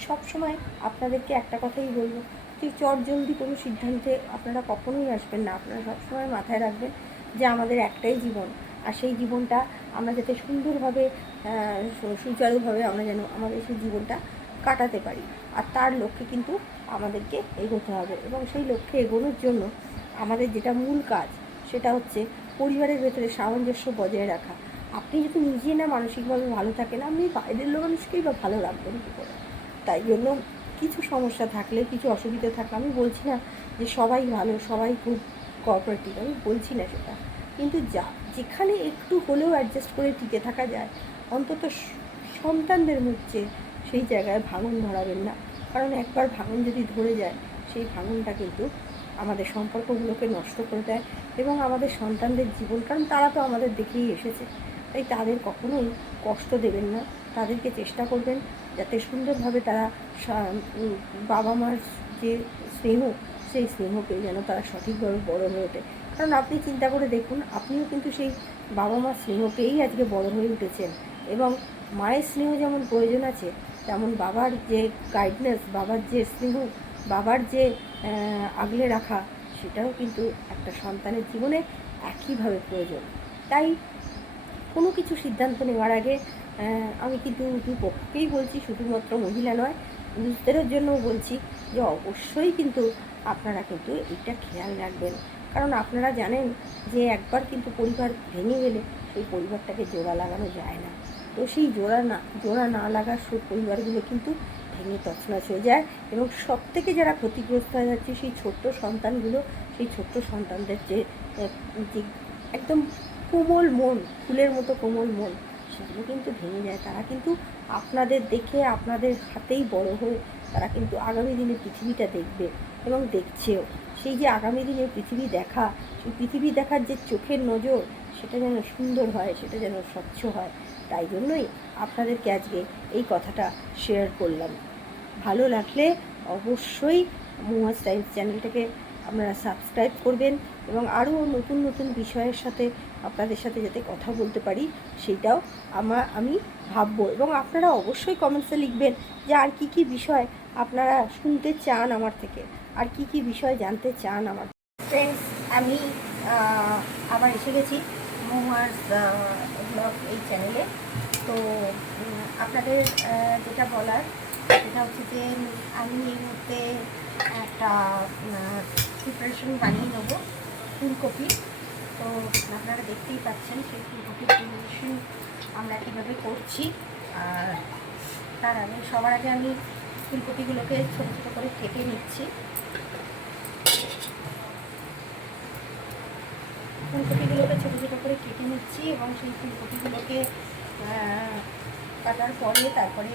সবসময় আপনাদেরকে একটা কথাই বলবো যে চটজলদি কোনো সিদ্ধান্তে আপনারা কখনোই আসবেন না। আপনারা সবসময় মাথায় রাখবেন যে আমাদের একটাই জীবন, আর সেই জীবনটা আমরা যাতে সুন্দরভাবে সুচারুভাবে আমরা যেন আমাদের সেই জীবনটা কাটাতে পারি, আর তার লক্ষ্যে কিন্তু আমাদেরকে এগোতে হবে। এবং সেই লক্ষ্যে এগোনোর জন্য আমাদের যেটা মূল কাজ, সেটা হচ্ছে পরিবারের ভেতরে সামঞ্জস্য বজায় রাখা। আপনি যদি নিজে না মানসিকভাবে ভালো থাকেন, আপনি বাইরের মানুষকেই বা ভালো রাখবেন কী করে? তাই জন্য কিছু সমস্যা থাকলে, কিছু অসুবিধা থাকলে, আমি বলছি না যে সবাই ভালো, সবাই খুব কোঅপারেটিভ, আমি বলছি না সেটা, কিন্তু যেখানে একটু হলেও অ্যাডজাস্ট করে টিকে থাকা যায়, অন্তত সন্তানদের মুখে সেই জায়গায় ভাঙন ধরাবেন না। কারণ একবার ভাঙন যদি ধরে যায়, সেই ভাঙনটা কিন্তু আমাদের সম্পর্কগুলোকে নষ্ট করে দেয় এবং আমাদের সন্তানদের জীবন, কারণ তারা তো আমাদের দেখেই এসেছে, তাই তাদের কখনোই কষ্ট দেবেন না। তাদেরকে চেষ্টা করবেন যাতে সুন্দরভাবে তারা বাবা মার যে স্নেহ, সেই স্নেহকে যেন তারা সঠিকভাবে বড় হয়ে ওঠে। কারণ আপনি চিন্তা করে দেখুন, আপনিও কিন্তু সেই বাবা মার স্নেহ পেয়েই আজকে বড় হয়ে উঠেছেন, এবং মায়ের স্নেহ যেমন প্রয়োজন আছে, তেমন বাবার যে গাইডনেস, বাবার যে স্নেহ, বাবার যে আগলে রাখা, সেটাও কিন্তু একটা সন্তানের জীবনে একইভাবে প্রয়োজন। তাই কোনো কিছু সিদ্ধান্ত নেওয়ার আগে আমি কিন্তু দুপক্ষকেই বলছি, শুধুমাত্র মহিলা নয়, পুরুষদেরও জন্যও বলছি যে অবশ্যই কিন্তু আপনারা কিন্তু এটা খেয়াল রাখবেন। কারণ আপনারা জানেন যে একবার কিন্তু পরিবার ভেঙে গেলে সেই পরিবারটাকে জোড়া লাগানো যায় না। তো সেই জোড়া না লাগার পরিবারগুলো কিন্তু ভেঙে তছনছ হয়ে যায়, এবং সবথেকে যারা ক্ষতিগ্রস্ত হয়ে যাচ্ছে সেই ছোট্ট সন্তানগুলো, সেই ছোট্ট সন্তানদের যে একদম কোমল মন, ফুলের মতো কোমল মন, সেগুলো কিন্তু ভেঙে যায়। তারা কিন্তু আপনাদের দেখে, আপনাদের হাতেই বড় হয়ে তারা কিন্তু আগামী দিনে পৃথিবীটা দেখবে এবং দেখছেও। সেই যে আগামী দিনে পৃথিবী দেখা, সেই পৃথিবী দেখার যে চোখের নজর, সেটা যেন সুন্দর হয়, সেটা যেন স্বচ্ছ হয়। তাই জন্যই আপনাদেরকে আজকে এই কথাটা শেয়ার করলাম। ভালো লাগলে অবশ্যই মহুয়াস টাইমস চ্যানেলটাকে আপনারা সাবস্ক্রাইব করবেন, এবং আরও নতুন নতুন বিষয়ের সাথে আপনাদের সাথে যাতে কথা বলতে পারি সেইটাও আমি ভাববো। এবং আপনারা অবশ্যই কমেন্টসে লিখবেন যে আর কি কি বিষয় আপনারা শুনতে চান আমার থেকে, আর কি কি বিষয় জানতে চান আমার। ফ্রেন্ডস, আমি আবার এসে গেছি মহুয়াস ব্লগ এই চ্যানেলে। তো আপনাদের যেটা বলার, সেটা হচ্ছে যে আমি এই মুহূর্তে একটা প্রিপারেশন বানিয়ে নেবো ফুলকপি। তো আপনারা দেখতেই পাচ্ছেন সেই ফুলকপির পরিবেশন আমরা কীভাবে করছি। আর তার আগে সবার আগে আমি ফুলকপিগুলোকে ছোটো ছোটো করে কেটে নিচ্ছি। ফুলকপিগুলোকে ছোটো ছোটো করে কেটে নিচ্ছি এবং সেই ফুলকপিগুলোকে কাটার পরে তারপরে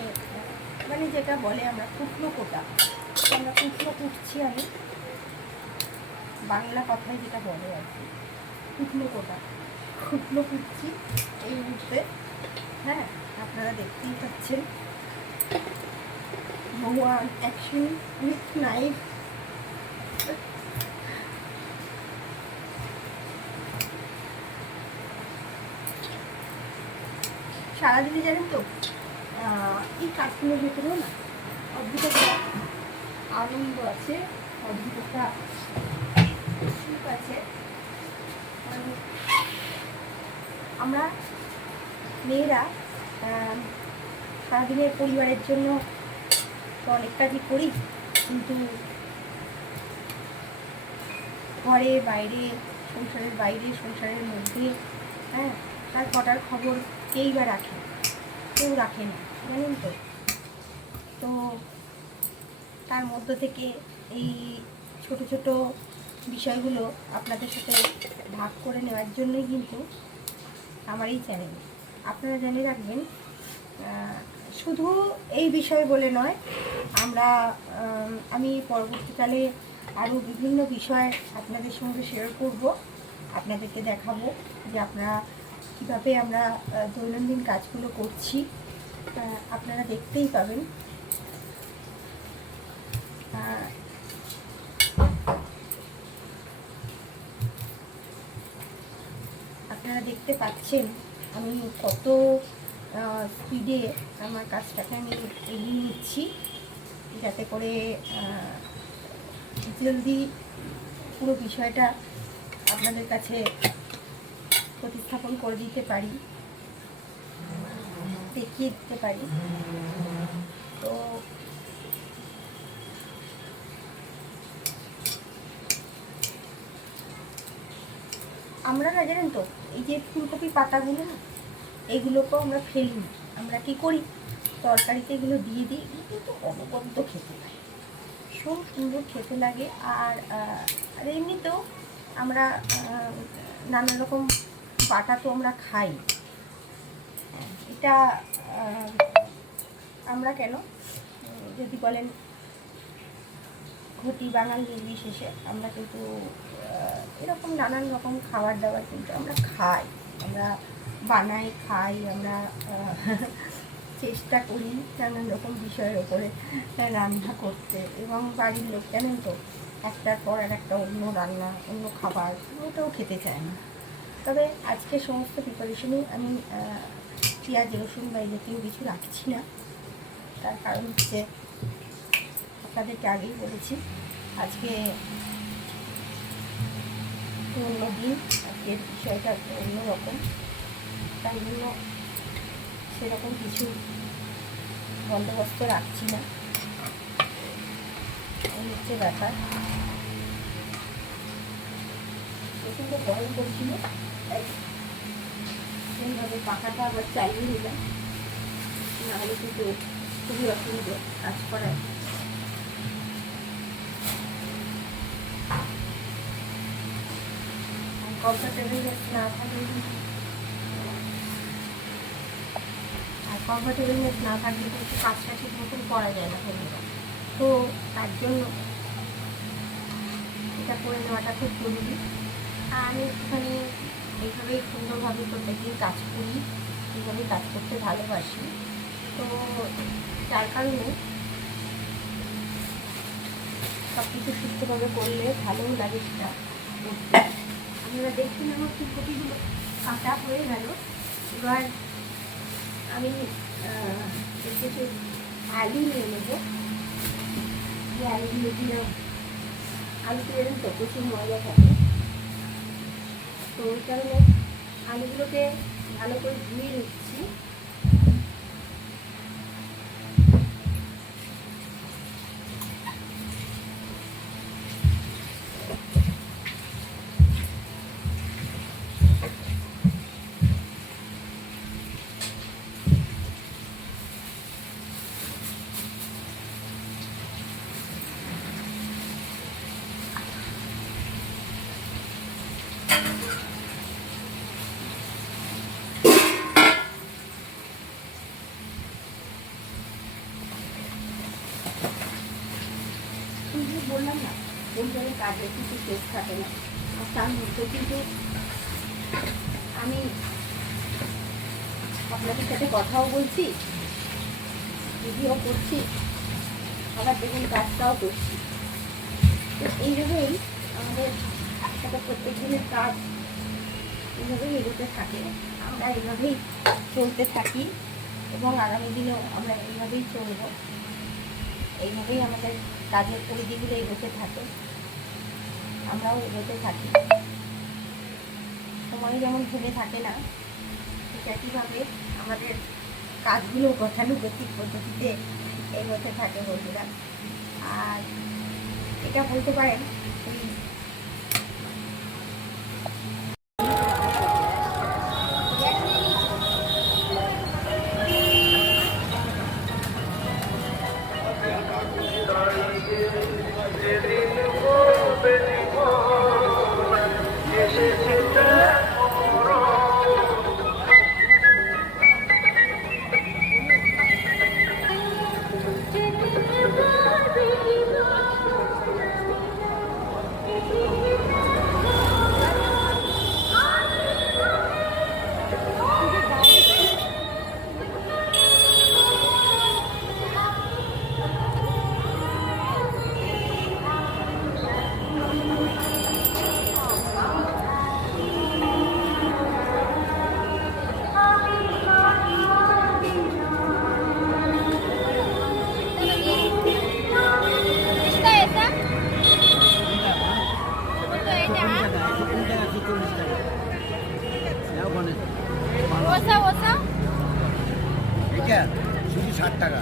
মানে যেটা বলে আমরা কুটনো কোটা, আমরা কুটনো কুটছি, আমি বাংলা কথায় যেটা বলে আর কি কুটনো কোটা, কুটনো কুটছি এই মুহূর্তে। হ্যাঁ, আপনারা দেখতেই পাচ্ছেন ভগবান অ্যাকশন উইথ নাইফ। সারাদিনে জানেন তো এই কাজগুলোর ভেতরেও না অদ্ভুত একটা আনন্দ আছে, অদ্ভুত একটা সুখ আছে। আমরা মেয়েরা সারাদিনে পরিবারের জন্য তো অনেক কাজই করি, কিন্তু ঘরে বাইরে, সংসারের বাইরে, সংসারের মধ্যে, হ্যাঁ, তার কটার খবর কেই বা রাখে, কেউ রাখে না, জানেন তো। তো তার মধ্য থেকে এই ছোট ছোট বিষয়গুলো আপনাদের সাথে ভাগ করে নেওয়ার জন্যই কিন্তু আমার এই চ্যানেল। আপনারা জেনে রাখবেন, শুধু এই বিষয় বলে নয়, আমি পরবর্তীকালে আরও বিভিন্ন বিষয় আপনাদের সঙ্গে শেয়ার করব, আপনাদেরকে দেখাবো যে আপনারা কীভাবে আমরা দৈনন্দিন কাজগুলো করছি, আপনারা দেখতেই পাবেন। আপনারা দেখতে পাচ্ছেন আমি কত স্পিডে আমার কাজটাকে আমি এগিয়ে নিচ্ছি, যাতে করে জলদি পুরো বিষয়টা আপনাদের কাছে প্রতিস্থাপন করে দিতে পারি, দেখিয়ে দিতে পারি। তো আমরা না, জানেন তো, এই যে ফুলকপি পাতাগুলো না, এগুলোকেও আমরা ফেলি না, আমরা কী করি, তরকারিতে এগুলো দিয়ে দিই, কিন্তু অনবদ্য খেতে লাগে, ভীষণ সুন্দর খেতে লাগে। আর এমনিতেও আমরা নানা রকম বাটা তো আমরা খাই, এটা আমরা কেন যদি বলেন ঘটি বাঙাল নির্বিশেষে আমরা কিন্তু এরকম নানান রকম খাবার দাবার কিন্তু আমরা খাই, আমরা বানাই, খাই, আমরা চেষ্টা করি নানান রকম বিষয়ের ওপরে রান্না করতে। এবং বাড়ির লোক জানেন তো, একটার পর আর একটা অন্য রান্না, অন্য খাবার ওটাও খেতে চায় না। তবে আজকে সমস্ত প্রিপারেশনই আমি পেঁয়াজ রসুন বা এই জাতীয় কিছু রাখছি না। তার কারণ হচ্ছে, আপনাদেরকে আগেই বলেছি, আজকে অন্য দিন, আজকের বিষয়টা অন্যরকম, তাই জন্য সেরকম কিছু বন্দোবস্ত রাখছি না, এই হচ্ছে ব্যাপার। প্রচণ্ড গরম করছিল, তাই সেইভাবে পাখাটা আবার চালিয়ে নিলাম, নাহলে কিন্তু খুবই অসুবিধে কাজ করায়। কমফর্টেবলনেস না থাকলে কিন্তু কাজটা ঠিক মতন করা যায় না বন্ধুরা। তো তার জন্য এটা করে নেওয়াটা খুব জরুরি। আর আমি একটুখানি এইভাবেই সুন্দরভাবে প্রত্যেকদিন কাজ করি, এইভাবেই কাজ করতে ভালোবাসি। তো যার কারণে সব কিছু সুস্থভাবে করলে ভালোও লাগে সেটা করতে। আপনারা দেখুন, আমার ফুলকপিগুলো কাটা হয়ে গেল। এবার আমি কিছু আলু নিয়ে নেবো, এই আলুগুলো দিলাম। আলুতে এরকম তো প্রচুর ময়লা থাকে, তো ওই কারণে আলুগুলোকে ভালো করে ধুয়ে নিচ্ছি। বললাম না, সংসারের কাজের কিন্তু শেষ থাকে না। আর তার মধ্যে কিন্তু আমি আপনাদের সাথে কথাও বলছি, ভিডিও করছি, আবার দেখুন কাজটাও করছি। তো এইভাবেই আমাদের একটা প্রত্যেক দিনের কাজ এইভাবেই এগোতে থাকে। আমরা এইভাবেই চলতে থাকি এবং আগামী দিনেও আমরা এইভাবেই চলব। এইভাবেই আমাদের কাজের পরিধিগুলো এগোতে থাকে, আমরাও এগোতে থাকি। সময় যেমন থেমে থাকে না, ঠিক একইভাবে আমাদের কাজগুলো গতানুগতিক পদ্ধতিতে এগোতে থাকে বন্ধুরা। আর এটা বলতে পারেন শুধু 60 টাকা।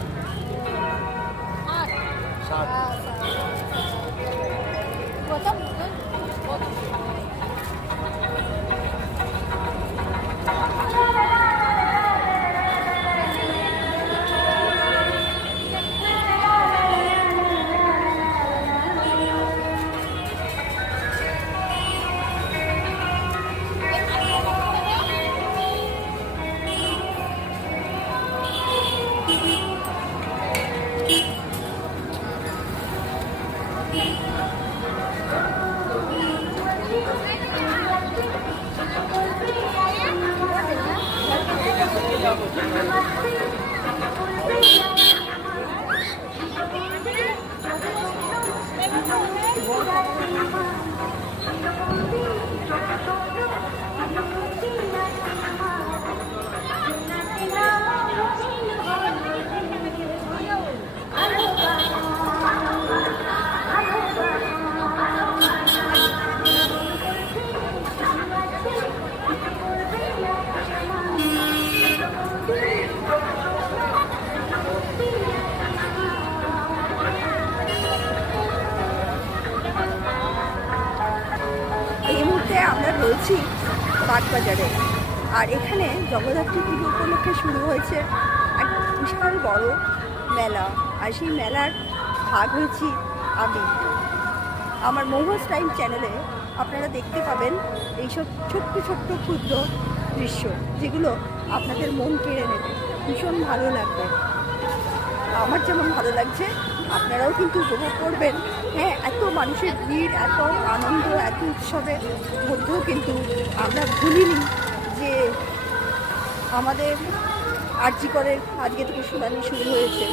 আমরা রয়েছি বাগবাজারে। আর এখানে জগদ্ধাত্রী পুজো উপলক্ষে শুরু হয়েছে এক বিশাল বড় মেলা। আর সেই মেলার ভাগ হয়েছি আমি। আমার মোহস টাইম চ্যানেলে আপনারা দেখতে পাবেন এইসব ছোট্ট ছোট্ট ক্ষুদ্র দৃশ্য, যেগুলো আপনাদের মন কেড়ে নেবে, ভীষণ ভালো লাগবে। আমার যেমন ভালো লাগছে আপনারাও কিন্তু উপভোগ করবেন। হ্যাঁ, এত মানুষের ভিড়, এত আনন্দ, এত উৎসবের মধ্যেও কিন্তু আমরা ভুলিনি যে আমাদের আরজি করের আজকে থেকে শুনানি শুরু হয়েছে।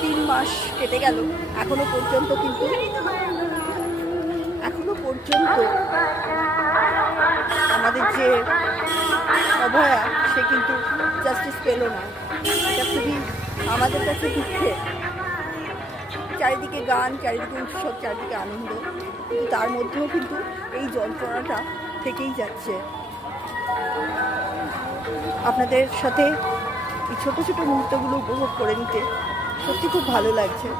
3 মাস কেটে গেল, এখনো পর্যন্ত আমাদের যে অভয়া, সে কিন্তু জাস্টিস পেল না। এটা খুবই আমাদের কাছে দুঃখের। চারিদিকে গান, চারিদিকে উৎসব, চারিদিকে আনন্দ, কিন্তু তার মধ্যেও কিন্তু এই যন্ত্রণাটা থেকেই যাচ্ছে। আপনাদের সাথে এই ছোটো ছোটো মুহূর্তগুলো উপভোগ করে নিতে সত্যি খুব ভালো লাগছে।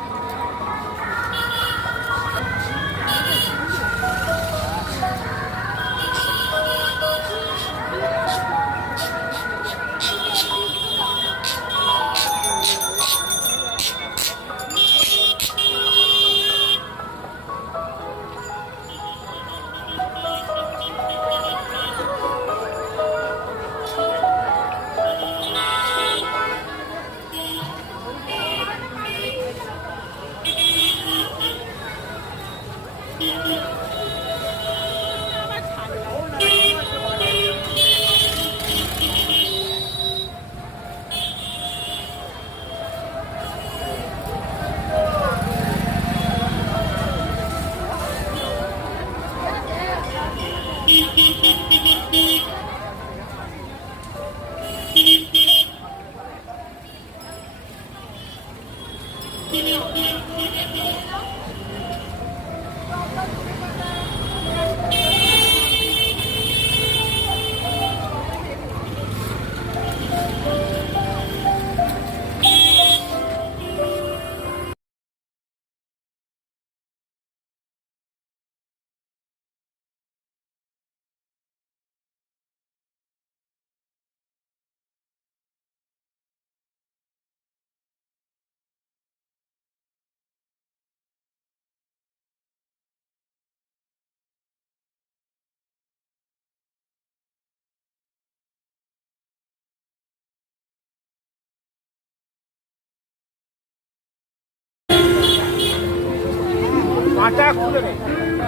মাথা খুলে রে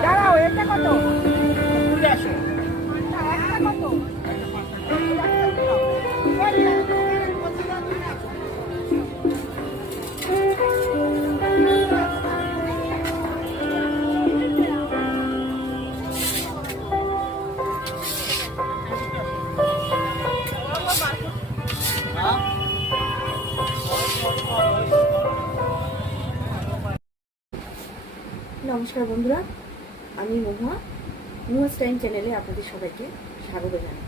দাঁড়াও, এটা কত? খুলে আসে একটা কত? নমস্কার বন্ধুরা, আমি মহুয়া's টাইম চ্যানেলে আপনাদের সবাইকে স্বাগত জানাই।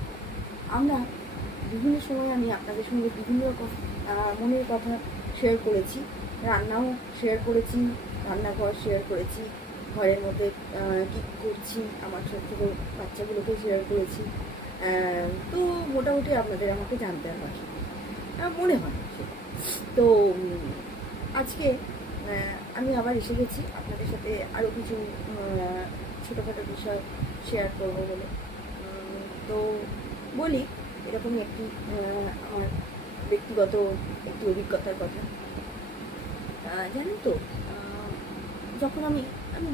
আমরা বিভিন্ন সময় আমি আপনাদের সঙ্গে বিভিন্ন রকম মনের কথা শেয়ার করেছি, রান্নাও শেয়ার করেছি, রান্নাঘর শেয়ার করেছি, ঘরের মধ্যে কী করছি, আমার ছোট ছোটো বাচ্চাগুলোকে শেয়ার করেছি। তো মোটামুটি আপনাদের আমাকে জানতে হয়, মনে হয় সেটা। তো আজকে আমি আবার এসে গেছি আপনাদের সাথে আরও কিছু ছোটোখাটো বিষয় শেয়ার করবো বলে। তো বলি এরকমই একটি আমার ব্যক্তিগত একটি অভিজ্ঞতার কথা। জানেন তো, যখন আমি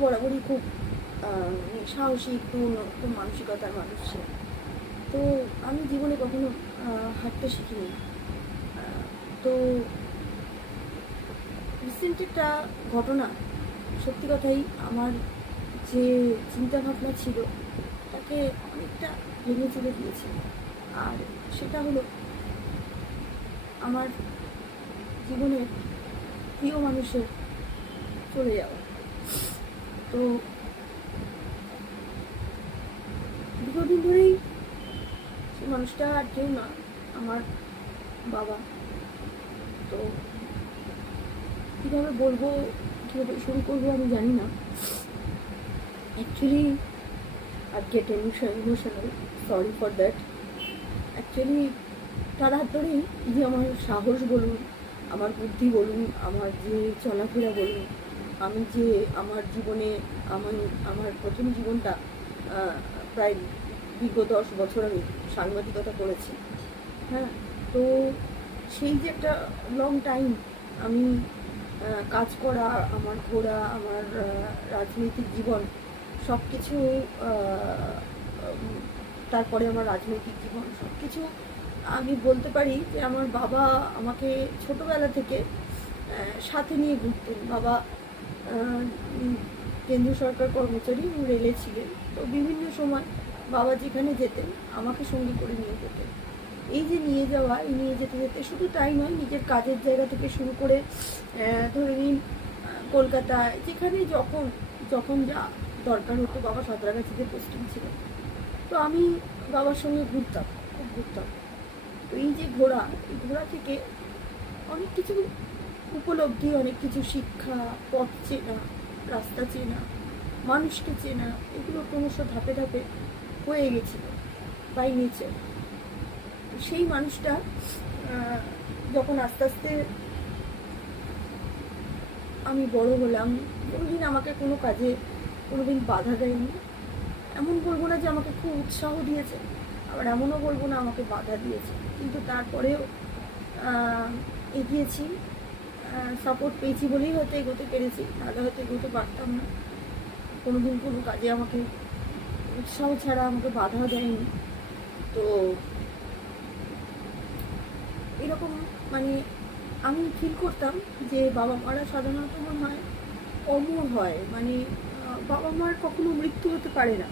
বরাবরই খুব সাহসী একটু নতুন মানসিকতার মানুষ ছিলাম। তো আমি জীবনে কখনো হাঁটতে শিখিনি। তো রিসেন্ট একটা ঘটনা সত্যি কথাই আমার যে চিন্তাভাবনা ছিল তাকে অনেকটা ভেঙে চলে দিয়েছে। আর সেটা হলো আমার জীবনের প্রিয় মানুষের চলে যাওয়া। তো দীর্ঘদিন ধরেই সেই মানুষটা আর কেউ না, আমার বাবা। তো কীভাবে বলবো, কীভাবে শুরু করবো আমি জানি না। Actually I get emotional, sorry for that. Actually তার হাত ধরেই যে আমার সাহস বলুন, আমার বুদ্ধি বলুন, আমার যে চলাফেরা বলুন, আমি যে আমার জীবনে আমার প্রথম জীবনটা প্রায় দীর্ঘ 10 বছর আমি সাংবাদিকতা করেছি। হ্যাঁ, তো সেই যে একটা লং টাইম আমি কাজ করা, আমার ঘোরা, আমার রাজনৈতিক জীবন সব কিছু, তারপরে আমার রাজনৈতিক জীবন সব কিছু আমি বলতে পারি যে আমার বাবা আমাকে ছোটোবেলা থেকে সাথে নিয়ে ঘুরতেন। বাবা কেন্দ্রীয় সরকার কর্মচারী, রেলে ছিলেন। তো বিভিন্ন সময় বাবা যেখানে যেতেন আমাকে সঙ্গে করে নিয়ে যেতেন। এই যে নিয়ে যাওয়া, এই নিয়ে যেতে যেতে শুধু তাই নয়, নিজের কাজের জায়গা থেকে শুরু করে ধরে নিন কলকাতায় যেখানে যখন যা দরকার হতো, বাবা সাঁতরাগাছিতে পোস্টিং ছিল। তো আমি বাবার সঙ্গে ঘুরতাম, খুব ঘুরতাম। তো এই যে ঘোরা, এই ঘোরা থেকে অনেক কিছু উপলব্ধি, অনেক কিছু শিক্ষা, পথ চেনা, রাস্তা চেনা, মানুষকে চেনা, এগুলো ক্রমশ ধাপে ধাপে হয়ে গেছিল বাই নেচার। সেই মানুষটা যখন আস্তে আস্তে আমি বড় হলাম, কোনোদিন আমাকে কোনো কাজে কোনোদিন বাধা দেয়নি। এমন বলবো না যে আমাকে খুব উৎসাহ দিয়েছে, আবার এমনও বলবো না আমাকে বাধা দিয়েছে। কিন্তু তারপরেও এগিয়েছি, সাপোর্ট পেয়েছি বলেই হয়তো এগোতে পেরেছি, তাহলে হয়তো এগোতে পারতাম না। কোনোদিন কোনো কাজে আমাকে উৎসাহ ছাড়া আমাকে বাধাও দেয়নি। তো এরকম মানে আমি ফিল করতাম যে বাবা মারা সাধারণত মনে হয় অমর হয়, মানে বাবা মার কখনো মৃত্যু হতে পারে না,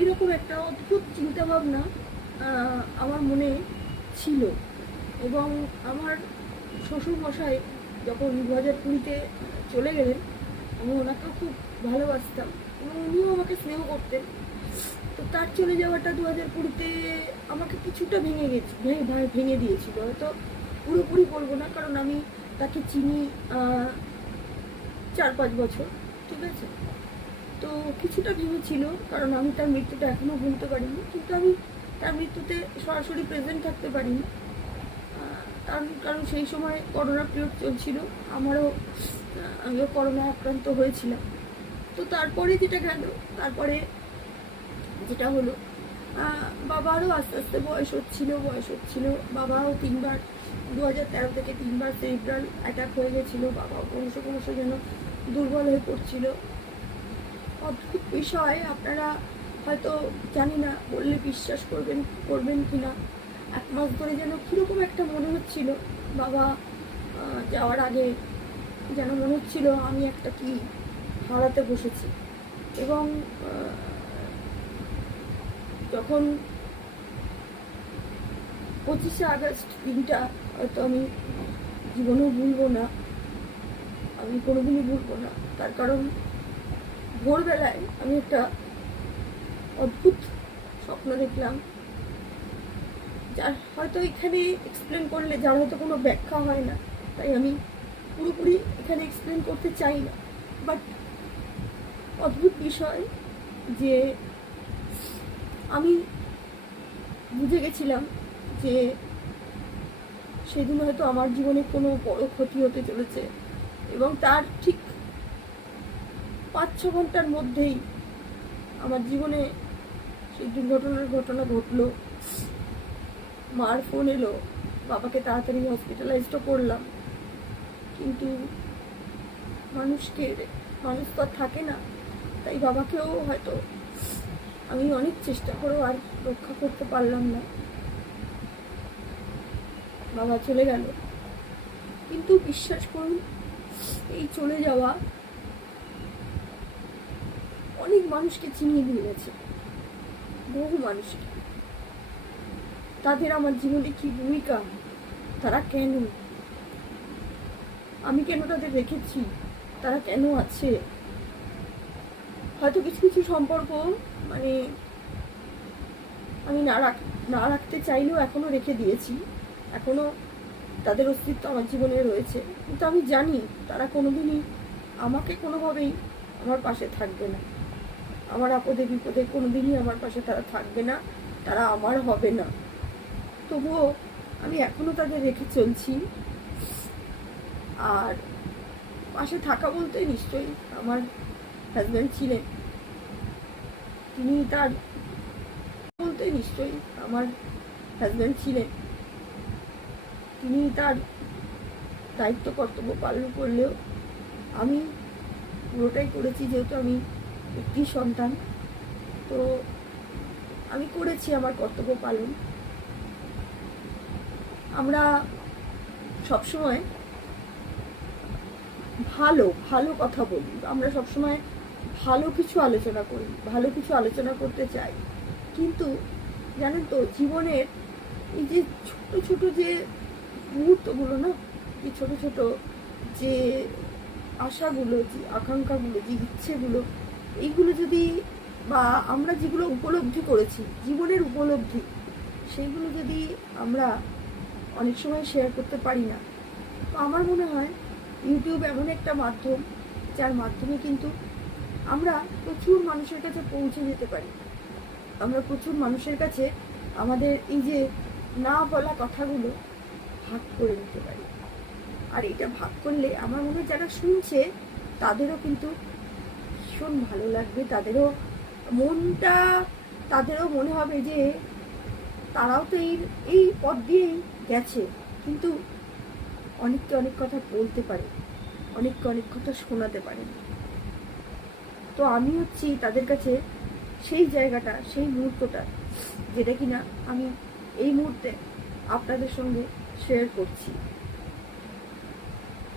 এরকম একটা অদ্ভুত চিন্তাভাবনা আমার মনে ছিল। এবং আমার শ্বশুরমশাই যখন 2020-তে চলে গেলেন, আমি ওনাকেও খুব ভালোবাসতাম এবং উনিও আমাকে স্নেহ করতেন। তো তার চলে যাওয়াটা 2020-তে আমাকে কিছুটা ভেঙে দিয়েছিল। হয়তো পুরোপুরি বলবো না, কারণ আমি তাকে চিনি 4-5 বছর, ঠিক আছে। তো কিছুটা ভেঙেছিল, কারণ আমি তার মৃত্যুটা এখনও ভুলতে পারিনি, কিন্তু আমি তার মৃত্যুতে সরাসরি প্রেজেন্ট থাকতে পারিনি। কারণ সেই সময় করোনা পিরিয়ড চলছিল, আমিও করোনা আক্রান্ত হয়েছিলাম। তো তারপরে তারপরে যেটা হলো, বাবারও আস্তে আস্তে বয়স হচ্ছিল। বাবাও 3বার 2013 থেকে 3বার সেরিব্রাল অ্যাটাক হয়ে গেছিলো। বাবাও ক্রমশ যেন দুর্বল হয়ে পড়ছিল। অদ্ভুত বিষয়, আপনারা হয়তো জানি না বললে বিশ্বাস করবেন কি না, 1 মাস ধরে যেন কীরকম একটা মনে হচ্ছিল বাবা যাওয়ার আগে, যেন মনে হচ্ছিল আমি একটা কি হারাতে বসেছি। এবং যখন 25শে আগস্ট দিনটা হয়তো আমি জীবনেও ভুলবো না, আমি কোনোদিনই ভুলবো না। তার কারণ ভোরবেলায় আমি একটা অদ্ভুত স্বপ্ন দেখলাম, যার হয়তো এখানে এক্সপ্লেন করলে যার হয়তো কোনো ব্যাখ্যা হয় না, তাই আমি পুরোপুরি এখানে এক্সপ্লেন করতে চাই না। বাট অদ্ভুত বিষয় যে আমি বুঝে গেছিলাম যে সেদিন হয়তো আমার জীবনে কোনো বড় ক্ষতি হতে চলেছে, এবং তার ঠিক 5-6 ঘন্টার মধ্যেই আমার জীবনে সেই ঘটনা ঘটলো। মার ফোন এলো, বাবাকে তাড়াতাড়ি হসপিটালাইজড করলাম, কিন্তু মানুষ তো আর থাকে না, তাই বাবাকেও হয়তো আমি অনেক চেষ্টা করেও আর রক্ষা করতে পারলাম না। বাবা চলে গেল, কিন্তু বিশ্বাস করুন, এই চলে যাওয়া অনেক মানুষকে চিনিয়ে দিয়ে গেছে, বহু মানুষকে। তাদের আমার জীবনে কি ভূমিকা, তারা কেন, আমি কেন তাদের রেখেছি, তারা কেন আছে। হয়তো কিছু কিছু সম্পর্ক মানে আমি না রাখতে চাইলেও এখনো রেখে দিয়েছি, এখনো তাদের অস্তিত্ব আমার জীবনে রয়েছে, কিন্তু আমি জানি তারা কোনোদিনই আমাকে কোনোভাবেই আমার পাশে থাকবে না। আমার আপদে বিপদে কোনোদিনই আমার পাশে তারা থাকবে না, তারা আমার হবে না। তবুও আমি এখনো তাদের রেখে চলছি। আর পাশে থাকা বলতে নিশ্চয়ই আমার হাজব্যান্ড ছিলেন, তিনি তার দায়িত্ব কর্তব্য পালন করলেও আমি পুরোটাই করেছি, যেহেতু আমি একটি সন্তান, তো আমি করেছি আমার কর্তব্য পালন। আমরা সবসময় ভালো কথা বলি, আমরা সবসময় ভালো কিছু আলোচনা করি, ভালো কিছু আলোচনা করতে চাই, কিন্তু জানেন তো জীবনের এই যে ছোট ছোট যে মুহূর্তগুলো না, যে ছোট ছোট যে আশাগুলো, যে আকাঙ্ক্ষাগুলো, যে ইচ্ছেগুলো, এইগুলো যদি বা আমরা যেগুলো উপলব্ধি করেছি, জীবনের উপলব্ধি, সেইগুলো যদি আমরা অনেক সময় শেয়ার করতে পারি না, তো আমার মনে হয় ইউটিউব এমন একটা মাধ্যম, যার মাধ্যমে কিন্তু আমরা প্রচুর মানুষের কাছে পৌঁছে যেতে পারি। আমরা প্রচুর মানুষের কাছে আমাদের এই যে না বলা কথাগুলো ভাগ করে নিতে পারি। আর এটা ভাগ করলে আমার মনে হয় যারা শুনছে তাদেরও কিন্তু ভীষণ ভালো লাগবে, তাদেরও মনে হবে যে তারাও তো এই পথ দিয়েই গেছে, কিন্তু অনেককে অনেক কথা বলতে পারে, অনেককে অনেক কথা শোনাতে পারে। তো আমি হচ্ছি তাদের কাছে সেই জায়গাটা, সেই মুহূর্তটা, যেটা কিনা আমি এই মুহূর্তে আপনাদের সঙ্গে শেয়ার করছি।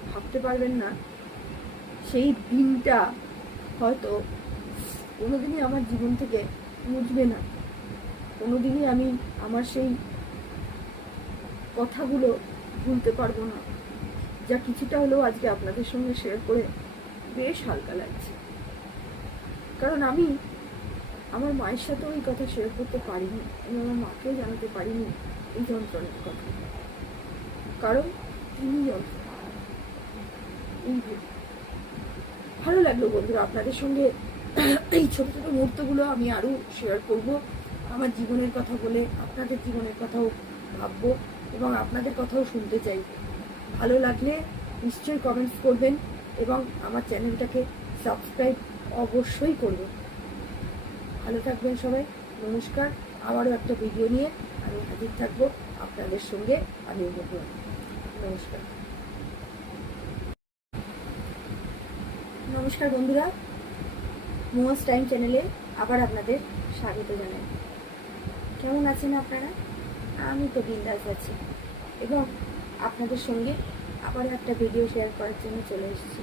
ভাবতে পারবেন না, সেই দিনটা হয়তো কোনোদিনই আমার জীবন থেকে মুছবে না, কোনোদিনই আমি আমার সেই কথাগুলো ভুলতে পারবো না। যা কিছুটা হলেও আজকে আপনাদের সঙ্গে শেয়ার করে বেশ হালকা লাগছে। কারণ আমি আমার মায়ের সাথেও এই কথা শেয়ার করতে পারিনি, আমি আমার মাকেও জানাতে পারিনি এই যন্ত্রণার কথা, কারণ তিনি যন্ত্রণা। এই ভালো লাগলো বন্ধুরা আপনাদের সঙ্গে এই ছোট ছোট মুহূর্তগুলো আমি আরও শেয়ার করব, আমার জীবনের কথা বলে আপনাদের জীবনের কথাও ভাববো এবং আপনাদের কথাও শুনতে চাই। ভালো লাগলে নিশ্চয়ই কমেন্টস করবেন এবং আমার চ্যানেলটাকে সাবস্ক্রাইব অবশ্যই করবেন। ভালো থাকবেন সবাই, নমস্কার। আবারও একটা ভিডিও নিয়ে আমি হাজির থাকবো আপনাদের সঙ্গে। আমি নমস্কার। নমস্কার বন্ধুরা, মোয়াস টাইম চ্যানেলে আবার আপনাদের স্বাগত জানাই। কেমন আছেন আপনারা? আমি তো বিন্দাস আছি এবং আপনাদের সঙ্গে আবার একটা ভিডিও শেয়ার করার জন্য চলে এসেছি।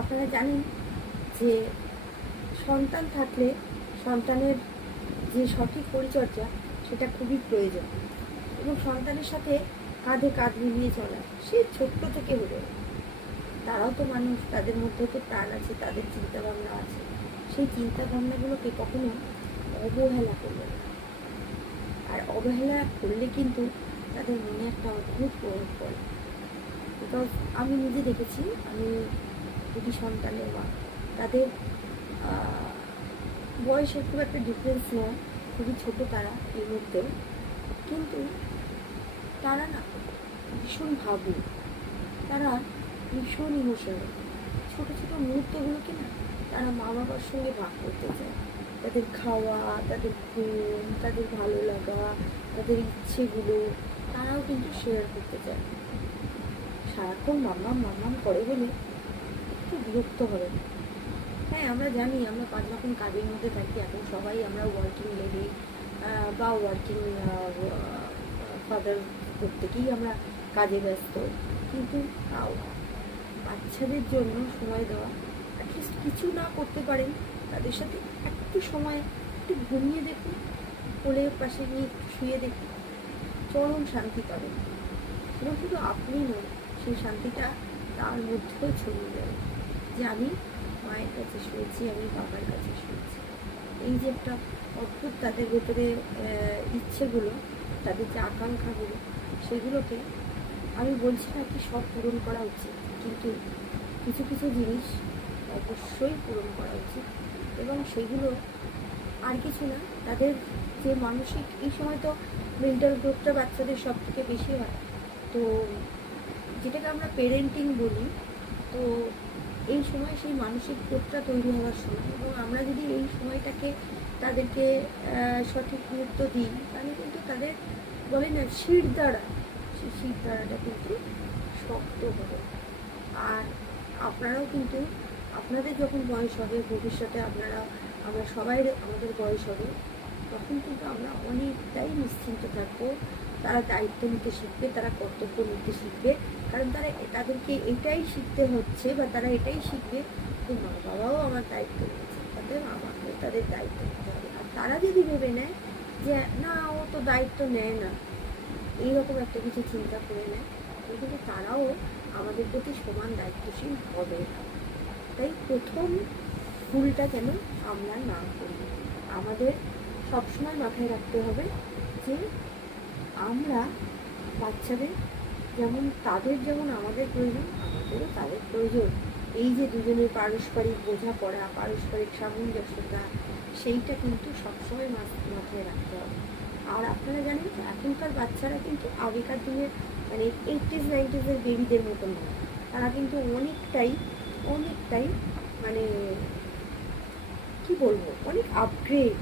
আপনারা জানেন যে সন্তান থাকলে সন্তানের যে সঠিক পরিচর্যা সেটা খুবই প্রয়োজন এবং সন্তানের সাথে কাঁধে কাঁধ মিলিয়ে চলা, সে ছোট্ট থেকে হলো, তারাও তো মানুষ, তাদের মধ্যেও তো প্রাণ আছে, তাদের চিন্তাভাবনা আছে। সেই চিন্তাভাবনাগুলোকে কখনো অবহেলা করবে না। আর অবহেলা করলে কিন্তু তাদের মনে একটা অদ্ভুত প্রভাব পড়ে। বিকজ আমি নিজে দেখেছি, আমি দুটি সন্তানের মা, তাদের বয়সের খুব একটা ডিফারেন্স নয়, খুবই ছোটো তারা এই মুহূর্তেও, কিন্তু তারা না ভীষণ ভাবুক, তারা ভীষণ ইমোশনাল। ছোটো ছোটো মুহূর্তগুলোকে না তারা মা বাবার সঙ্গে ভাগ করতে চায়। তাদের খাওয়া, তাদের ঘুম, তাদের ভালো লাগা, তাদের ইচ্ছেগুলো তারাও কিন্তু শেয়ার করতে চায়। সারাক্ষণ মাম্মাম করে বলে একটু বিরক্ত হবে। হ্যাঁ, আমরা জানি আমরা 5 রকম কাজের মধ্যে থাকি, এখন সবাই আমরা ওয়ার্কিং লেডি বা ওয়ার্কিং ফাদার, প্রত্যেকেই আমরা কাজে ব্যস্ত, কিন্তু তাও বাচ্চাদের জন্য সময় দেওয়া, অ্যাটলিস্ট কিছু না করতে পারেন তাদের সাথে একটু সময়, একটু ঘুমিয়ে দেখুন, কোলের পাশে নিয়ে একটু শুয়ে দেখুন, চরম শান্তি পাবেন। এবং শুধু আপনি নন, সেই শান্তিটা তার মধ্যেও ছড়িয়ে যাবে যে আমি মায়ের কাছে শুয়েছি, আমি বাবার কাছে শুয়েছি। এই যে একটা অদ্ভুত তাদের ভেতরে ইচ্ছেগুলো, তাদের যে আকাঙ্ক্ষাগুলো, সেগুলোকে আমি বলছি না কি সব পূরণ করা উচিত, কিন্তু কিছু কিছু জিনিস অবশ্যই পূরণ করা উচিত। এবং সেগুলো আর কিছু না, তাদের যে মানসিক, এই সময় তো মেন্টাল গ্রোথটা বাচ্চাদের সব থেকে বেশি হয়, তো যেটাকে আমরা পেরেন্টিং বলি, তো এই সময় সেই মানসিক গ্রোথটা তৈরি হওয়ার সময়, এবং আমরা যদি এই সময়টাকে তাদেরকে সঠিক গুরুত্ব দিই, তাহলে কিন্তু তাদের বলে না শির দ্বারা, সেই শির দ্বারাটা কিন্তু শক্ত হবে। আর আপনারাও কিন্তু আপনাদের যখন বয়স হবে, ভবিষ্যতে আমরা সবাই আমাদের বয়স হবে, তখন কিন্তু আমরা অনেকটাই নিশ্চিন্ত থাকবো। তারা দায়িত্ব নিতে শিখবে, তারা কর্তব্য নিতে শিখবে, কারণ তাদেরকে এটাই শিখতে হচ্ছে, বা তারা এটাই শিখবে যে মা বাবাও আমার দায়িত্ব নিয়েছে, তাদের আমাকে তাদের দায়িত্ব নিতে হবে। আর তারা যদি ভেবে নেয় যে না, ও তো দায়িত্ব নেয় না, এইরকম একটা কিছু চিন্তা করে নেয়, কিন্তু তারাও আমাদের প্রতি সমান দায়িত্বশীল হবে না। তাই প্রথম ভুলটা যেন আমরা না করি। আমাদের সবসময় মাথায় রাখতে হবে যে আমরা বাচ্চাদের যেমন, তাদের যেমন আমাদের প্রয়োজন, আমাদেরও তাদের প্রয়োজন। এই যে দুজনের পারস্পরিক বোঝাপড়া, পারস্পরিক সামঞ্জস্যতা, সেইটা কিন্তু সবসময় মাথায় রাখতে হবে। আর আপনারা জানেন এখনকার বাচ্চারা কিন্তু আগেকার দিনের মানে 80s 90s বেবিদের মতো নয়, তারা কিন্তু অনেকটাই মানে কি বলবো, অনেক আপগ্রেড।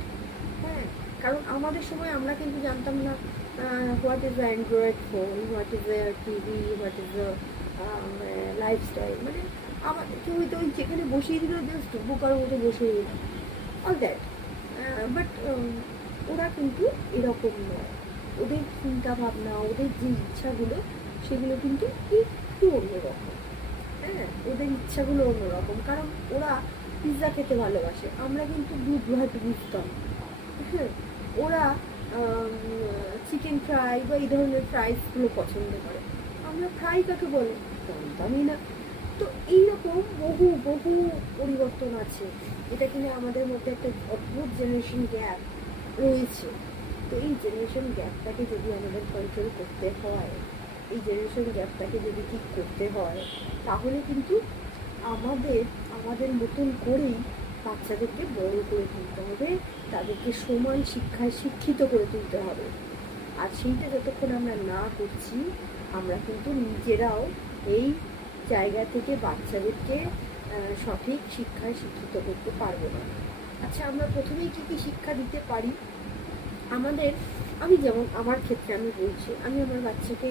হ্যাঁ, কারণ আমাদের সময় আমরা কিন্তু জানতাম না what is the Android phone, what is the TV, what is the lifestyle. মানে আমাদেরকে হয়তো ওই যেখানে বসিয়ে দিল, জাস্ট বোকার মতো বসিয়ে দিল, অল দ্যাট। বাট ওরা কিন্তু এরকম নয়, ওদের চিন্তা ভাবনা, ওদের যে ইচ্ছাগুলো, সেগুলো কিন্তু একটু অন্যরকম। হ্যাঁ, ওদের ইচ্ছাগুলো অন্যরকম, কারণ ওরা পিৎজা খেতে ভালোবাসে, আমরা কিন্তু দুধ ভাত বুঝতাম। হ্যাঁ, ওরা চিকেন ফ্রাই বা এই ধরনের ফ্রাইসগুলো পছন্দ করে, আমরা ফ্রাই কাকে বলে জানতামই না। তো এইরকম বহু বহু পরিবর্তন আছে, এটা কিনা আমাদের মধ্যে একটা অদ্ভুত জেনারেশন গ্যাপ রয়েছে। তো এই জেনারেশন গ্যাপটাকে যদি আমাদের কন্ট্রোল করতে হয়, এই জেনারেশন গ্যাপটাকে যদি ঠিক করতে হয়, তাহলে কিন্তু আমাদের আমাদের মতন করেই বাচ্চাদেরকে বড় করে তুলতে হবে, তাদেরকে সমান শিক্ষায় শিক্ষিত করে তুলতে হবে। আর সেইটা যতক্ষণ আমরা না করছি, আমরা কিন্তু নিজেরাও এই জায়গা থেকে বাচ্চাদেরকে সঠিক শিক্ষায় শিক্ষিত করতে পারবো না। আচ্ছা, আমরা প্রথমেই কী কী শিক্ষা দিতে পারি? আমি যেমন আমার ক্ষেত্রে আমি বলছি, আমি আমার বাচ্চাকে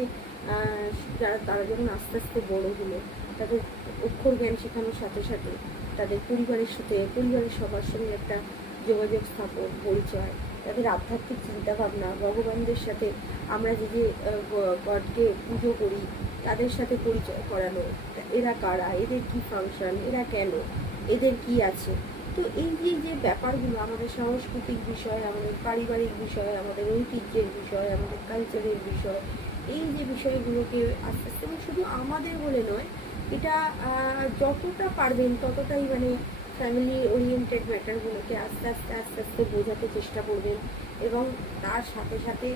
তারা যখন আস্তে আস্তে বড় হলো, তাদের অক্ষর জ্ঞান শেখানোর সাথে সাথে তাদের পরিবারের সবার সঙ্গে একটা যোগাযোগ স্থাপন, পরিচয়, তাদের আধ্যাত্মিক চিন্তাভাবনা, ভগবানদের সাথে আমরা যে গডকে পুজো করি তাদের সাথে পরিচয় করানো, এরা কারা, এদের কি ফাংশন, এরা কেন, এদের কি আছে। তো এই যে ব্যাপারগুলো আমাদের সাংস্কৃতিক বিষয়, আমাদের পারিবারিক বিষয়, আমাদের ঐতিহ্যের বিষয়, আমাদের কালচারের বিষয়, এই যে বিষয়গুলোকে আস্তে আস্তে, এবং শুধু আমাদের বলে নয়, এটা যতটা পারবেন ততটাই মানে ফ্যামিলি ওরিয়েন্টেড ম্যাটারগুলোকে আস্তে আস্তে বোঝাতে চেষ্টা করবেন। এবং তার সাথে সাথে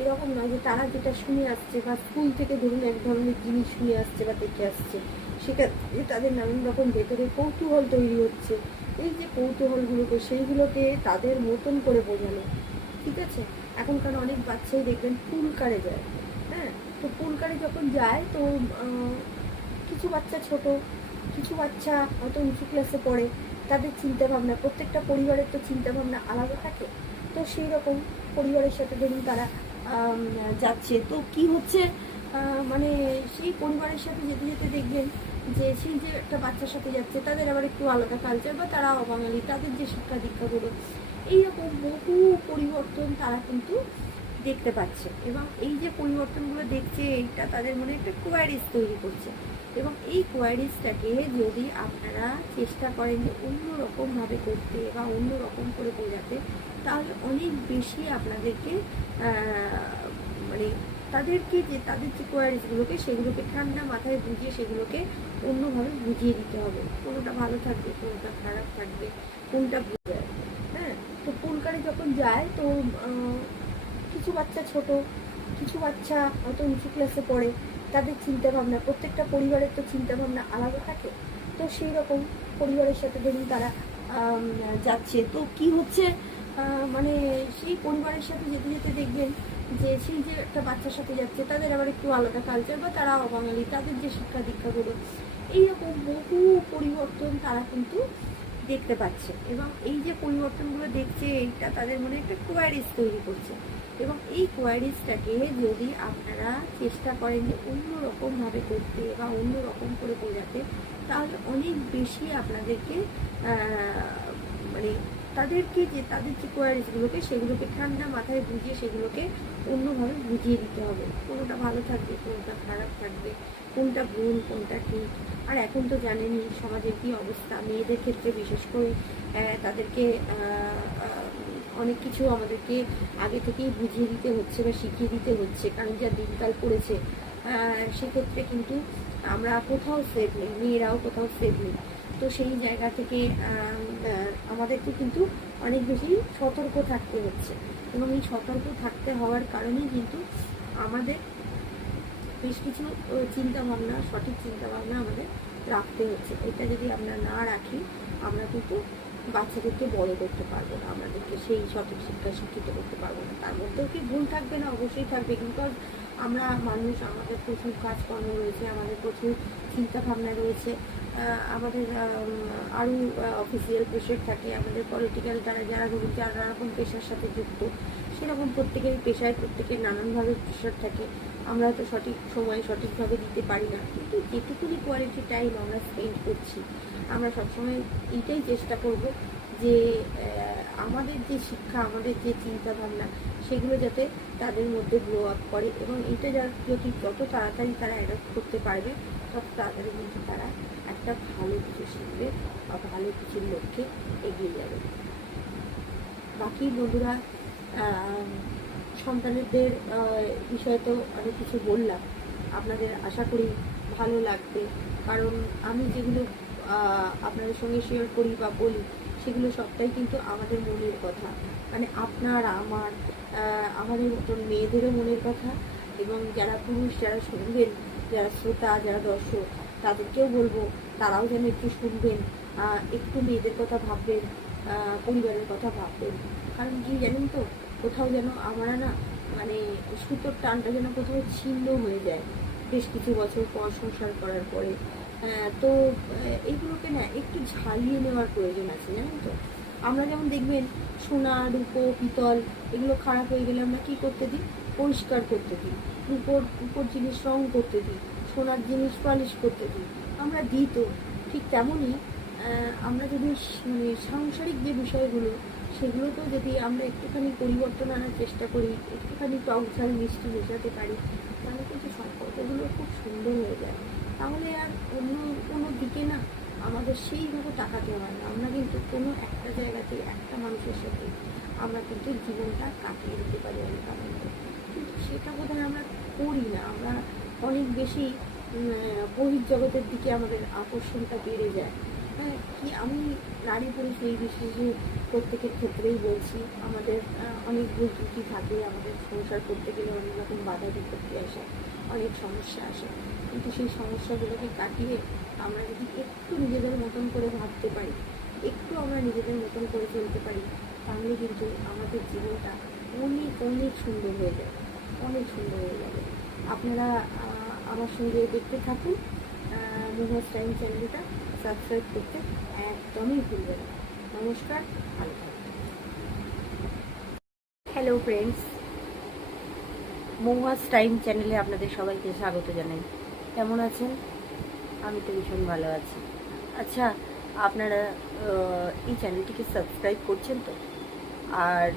এরকম নয় যে তারা যেটা শুনে আসছে বা স্কুল থেকে ধরুন এক ধরনের জিনিস শুনে আসছে বা দেখে আসছে, সেক্ষেত্রে তাদের নানান রকম ভেতরে কৌতূহল তৈরি হচ্ছে। এই যে কৌতূহলগুলোকে, সেইগুলোকে তাদের মতন করে বোঝানো, ঠিক আছে? এখনকার অনেক বাচ্চাই দেখবেন পুলকারে যায়, হ্যাঁ। তো পুলকারে যখন যায়, তো কিছু বাচ্চা ছোট, কিছু বাচ্চা হয়তো উঁচু ক্লাসে পড়ে, তাদের চিন্তাভাবনা, প্রত্যেকটা পরিবারের তো চিন্তাভাবনা আলাদা থাকে। তো সেই রকম পরিবারের সাথে ধরুন তারা যাচ্ছে, তো কি হচ্ছে, মানে সেই পরিবারের সাথে যেতে যেতে দেখবেন যে সেই যে একটা বাচ্চার সাথে যাচ্ছে, তাদের আবার একটু আলাদা কালচার, বা তারা অবাঙালি, তাদের যে শিক্ষা দীক্ষাগুলো, এইরকম বহু পরিবর্তন তারা কিন্তু দেখতে পাচ্ছে। এবং এই যে পরিবর্তনগুলো দেখছে, এইটা তাদের মনে একটা কোয়ারিজ তৈরি করছে। এবং এই কোয়ারিজটাকে যদি আপনারা চেষ্টা করেন যে অন্যরকমভাবে করতে বা অন্যরকম করে বোঝাতে, তাহলে অনেক বেশি আপনাদেরকে মানে তাদের যে কোয়ারিজগুলোকে, সেগুলোকে ঠান্ডা মাথায় বুঝিয়ে সেগুলোকে অন্যভাবে বুঝিয়ে দিতে হবে। কোনোটা ভালো থাকবে, কোনোটা খারাপ থাকবে, কোনটা বুঝে আসবে, হ্যাঁ। তো পুলকারে যখন যায়, তো কিছু বাচ্চা ছোট, কিছু বাচ্চা হয়তো উঁচু ক্লাসে পড়ে, তাদের চিন্তাভাবনা, প্রত্যেকটা পরিবারের তো চিন্তাভাবনা আলাদা থাকে। তো সেই রকম পরিবারের সাথে ধরুন তারা যাচ্ছে, তো কি হচ্ছে, মানে সেই পরিবারের সাথে যেতে যেতে দেখবেন যে সেই যে একটা বাচ্চার সাথে যাচ্ছে, তাদের আবার একটু আলাদা কালচার, বা তারা অবাঙালি, তাদের যে শিক্ষা দীক্ষাগুলো, এইরকম বহু পরিবর্তন তারা কিন্তু দেখতে পাচ্ছে। এবং এই যে পরিবর্তনগুলো দেখছে, এইটা তাদের মনে একটা কোয়ারিজ তৈরি করছে। এবং এই কোয়ারিজটাকে যদি আপনারা চেষ্টা করেন যে অন্যরকমভাবে করতে বা অন্যরকম করে বোঝাতে, তাহলে অনেক বেশি আপনাদেরকে মানে তাদের যে কোয়ারিজগুলোকে, সেগুলোকে ঠান্ডা মাথায় বুঝিয়ে সেগুলোকে অন্যভাবে বুঝিয়ে দিতে হবে। কোনোটা ভালো থাকবে, কোনোটা খারাপ থাকবে, কোনটা ভুল, কোনটা ঠিক। আর এখন তো জানেনই সমাজের কী অবস্থা, মেয়েদের ক্ষেত্রে বিশেষ করে তাদেরকে অনেক কিছু আমাদেরকে আগে থেকেই বুঝিয়ে দিতে হচ্ছে বা শিখিয়ে দিতে হচ্ছে, কারণ যা দিনকাল পড়েছে, সেক্ষেত্রে কিন্তু আমরা কোথাও সেফ নেই, মেয়েরাও কোথাও সেফ নেই। তো সেই জায়গা থেকে আমাদেরকে কিন্তু অনেক বেশি সতর্ক থাকতে হচ্ছে। এবং এই সতর্ক থাকতে হওয়ার কারণেই কিন্তু আমাদের বেশ কিছু চিন্তাভাবনা, সঠিক চিন্তাভাবনা আমাদের রাখতে হচ্ছে। এটা যদি আমরা না রাখি, আমরা কিন্তু বাচ্চাদেরকে বড় করতে পারবো না, আমাদেরকে সেই সঠিক শিক্ষা শিক্ষিত করতে পারবো না। তার মধ্যেও কি ভুল থাকবে না? অবশ্যই থাকবে, বিকজ আমরা মানুষ, আমাদের প্রচুর কাজকর্ম রয়েছে, আমাদের প্রচুর চিন্তাভাবনা রয়েছে, আমাদের আরও অফিসিয়াল প্রেশার থাকে, আমাদের পলিটিক্যাল যারা ধরুন যারা রকম পেশার সাথে যুক্ত, সেরকম প্রত্যেকের পেশায় প্রত্যেকের নানানভাবে প্রেশার থাকে। আমরা তো সঠিক সময় সঠিকভাবে দিতে পারি না, কিন্তু যেটুকুনি কোয়ালিটি টাইম আমরা স্পেন্ড করছি, আমরা সবসময় এইটাই চেষ্টা করব যে আমাদের যে শিক্ষা, আমাদের যে চিন্তাভাবনা, সেগুলো যাতে তাদের মধ্যে গ্রো আপ করে। এবং এইটা যদি যত তাড়াতাড়ি তারা অ্যাডাপ্ট করতে পারবে, তত তাড়াতাড়ি কিন্তু তারা একটা ভালো কিছু শিখবে বা ভালো কিছুর লক্ষ্যে এগিয়ে যাবে। বাকি বন্ধুরা, সন্তানদের বিষয়ে তো অনেক কিছু বললাম। আপনাদের আশা করি ভালো লাগবে, কারণ আমি যেগুলো আপনাদের সঙ্গে শেয়ার করি বা বলি সেগুলো সবটাই কিন্তু আমাদের মনের কথা, মানে আপনার আমার আমাদের মতন মেয়েদেরও মনের কথা। এবং যারা পুরুষ, যারা শুনবেন, যারা শ্রোতা, যারা দর্শক, তাদেরকেও বলবো তারাও যেন একটু শুনবেন, একটু মেয়েদের কথা ভাববেন, পরিবারের কথা ভাববেন। কারণ কি জানেন তো, কোথাও যেন আমরা না, মানে সুতোর টানটা যেন কোথাও ছিন্ন হয়ে যায় বেশ কিছু বছর পর সংসার করার পরে। তো এইগুলোকে না একটু ঝালিয়ে নেওয়ার প্রয়োজন আছে, জানেন তো। আমরা যেমন দেখবেন সোনা, রূপো, পিতল এগুলো খারাপ হয়ে গেলে আমরা কী করতে দিই? পরিষ্কার করতে দিই। রূপোর জিনিস রং করতে দিই, সোনার জিনিস পালিশ করতে দিই, আমরা দিই তো। ঠিক তেমনই আমরা যদি মানে সাংসারিক যে বিষয়গুলো, সেগুলোকেও যদি আমরা একটুখানি পরিবর্তন আনার চেষ্টা করি, একটুখানি টক ঝাল মিষ্টি মেশাতে পারি, তাহলে কিন্তু সম্পর্কগুলো খুব সুন্দর হয়ে যায়। তাহলে আর অন্য কোনো দিকে না আমাদের সেইভাবে তাকাতে হয় না। আমরা কিন্তু কোনো একটা জায়গাতে একটা মানুষের সাথে আমরা কিন্তু জীবনটা কাটিয়ে দিতে পারি অনেক আনন্দ, কিন্তু সেটা বোধহয় আমরা করি না। আমরা অনেক বেশি বহির্জগতের দিকে আমাদের আকর্ষণটা বেড়ে যায়। হ্যাঁ, কি আমি নারী পুরুষ এই বিশেষে প্রত্যেকের ক্ষেত্রেই বলছি, আমাদের অনেক ভুল ত্রুটি থাকে, আমাদের সংসার করতে গেলে অনেক রকম বাধা বিপত্তি আসে, অনেক সমস্যা আসে, কিন্তু সেই সমস্যাগুলোকে কাটিয়ে আমরা যদি একটু নিজেদের মতন করে ভাবতে পারি, একটু আমরা নিজেদের মতন করে চলতে পারি, তাহলে কিন্তু আমাদের জীবনটা অনেক অনেক সুন্দর হয়ে যাবে, অনেক সুন্দর হয়ে যাবে। আপনারা আমার সঙ্গে দেখতে থাকুন, মহুয়াস টাইম চ্যানেলটা সাবস্ক্রাইব করতে একদমই ভুলবেন না। নমস্কার, ভালো থাকবেন। হ্যালো ফ্রেন্ডস, মহুয়াস টাইম চ্যানেলে আপনাদের সবাইকে স্বাগত জানাই। কেমন আছেন? আমি তো ভীষণ ভালো আছি। আচ্ছা, আপনারা এই চ্যানেলটিকে সাবস্ক্রাইব করছেন তো? আর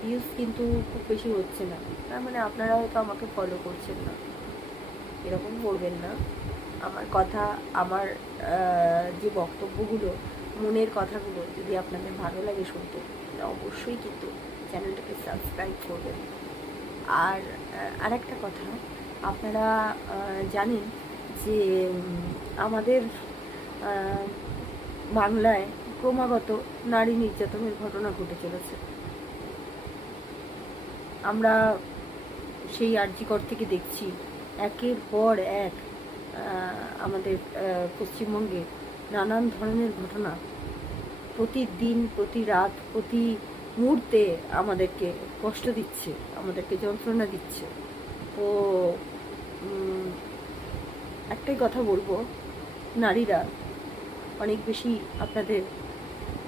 ভিউজ কিন্তু খুব বেশি হচ্ছে না, তার মানে আপনারা হয়তো আমাকে ফলো করছেন না। এরকম করবেন না। আমার কথা, আমার যে বক্তব্যগুলো, মনের কথাগুলো যদি আপনাদের ভালো লাগে শুনতে, তাহলে অবশ্যই কিন্তু চ্যানেলটাকে সাবস্ক্রাইব করবেন। আর আরেকটা কথা, আপনারা জানেন যে আমাদের বাংলায় ক্রমাগত নারী নির্যাতনের ঘটনা ঘটে চলেছে। আমরা সেই আরজিকর থেকে দেখছি একের পর এক আমাদের পশ্চিমবঙ্গে নানান ধরনের ঘটনা প্রতিদিন, প্রতি রাত, প্রতি মুহূর্তে আমাদেরকে কষ্ট দিচ্ছে, আমাদেরকে যন্ত্রণা দিচ্ছে। তো একটাই কথা বলবো, নারীরা অনেক বেশি আপনাদের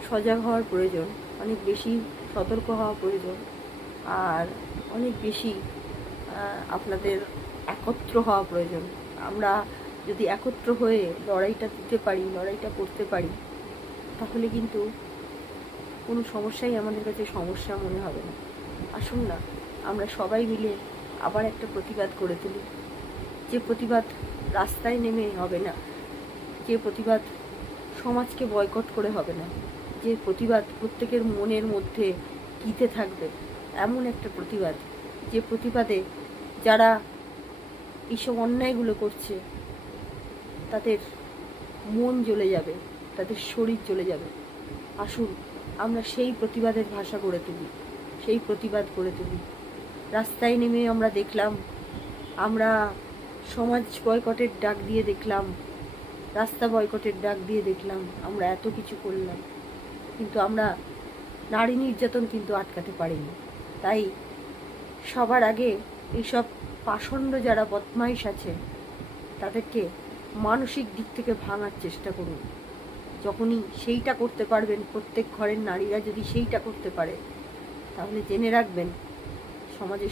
সজাগ হওয়ার প্রয়োজন, অনেক বেশি সতর্ক হওয়া প্রয়োজন, আর অনেক বেশি আপনাদের একত্র হওয়া প্রয়োজন। আমরা যদি একত্র হয়ে লড়াইটা দিতে পারি, লড়াইটা করতে পারি, তাহলে কিন্তু কোনো সমস্যাই আমাদের কাছে সমস্যা মনে হবে না। আসুন না, আমরা সবাই মিলে আবার একটা প্রতিবাদ করে তুলি। যে প্রতিবাদ রাস্তায় নেমে হবে না, যে প্রতিবাদ সমাজকে বয়কট করে হবে না, যে প্রতিবাদ প্রত্যেকের মনের মধ্যে গীতে থাকবে, এমন একটা প্রতিবাদ, যে প্রতিবাদে যারা এইসব অন্যায়গুলো করছে তাদের মন জ্বলে যাবে, তাদের শরীর জ্বলে যাবে। আসুন আমরা সেই প্রতিবাদের ভাষা গড়ে তুলি, সেই প্রতিবাদ গড়ে তুলি। রাস্তায় নেমে আমরা দেখলাম, আমরা সমাজ বয়কটের ডাক দিয়ে দেখলাম, রাস্তা বয়কটের ডাক দিয়ে দেখলাম, আমরা এত কিছু করলাম, কিন্তু আমরা নারী নির্যাতন কিন্তু আটকাতে পারিনি। তাই সবার আগে এইসব পাষণ্ড যারা বদমাইশ আছে তাদেরকে মানসিক দিক থেকে ভাঙার চেষ্টা করুন। যখনই সেইটা করতে পারবেন, প্রত্যেক ঘরের নারীরা যদি সেইটা করতে পারে, তাহলে জেনে রাখবেন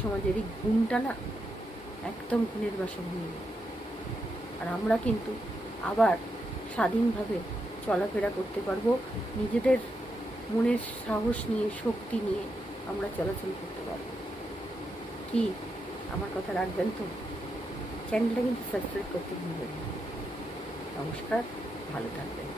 সমাজের এই ঘুমটা না একদম ঘুমের বাসা ভেঙে, আর আমরা কিন্তু আবার স্বাধীনভাবে চলাফেরা করতে পারবো, নিজেদের মনের সাহস নিয়ে, শক্তি নিয়ে আমরা চলাচল করতে পারবো। কি আমার কথা রাখবেন তো? চ্যানেলটা কিন্তু সাবস্ক্রাইব করতে ভুলবেন না। নমস্কার, ভালো থাকবেন।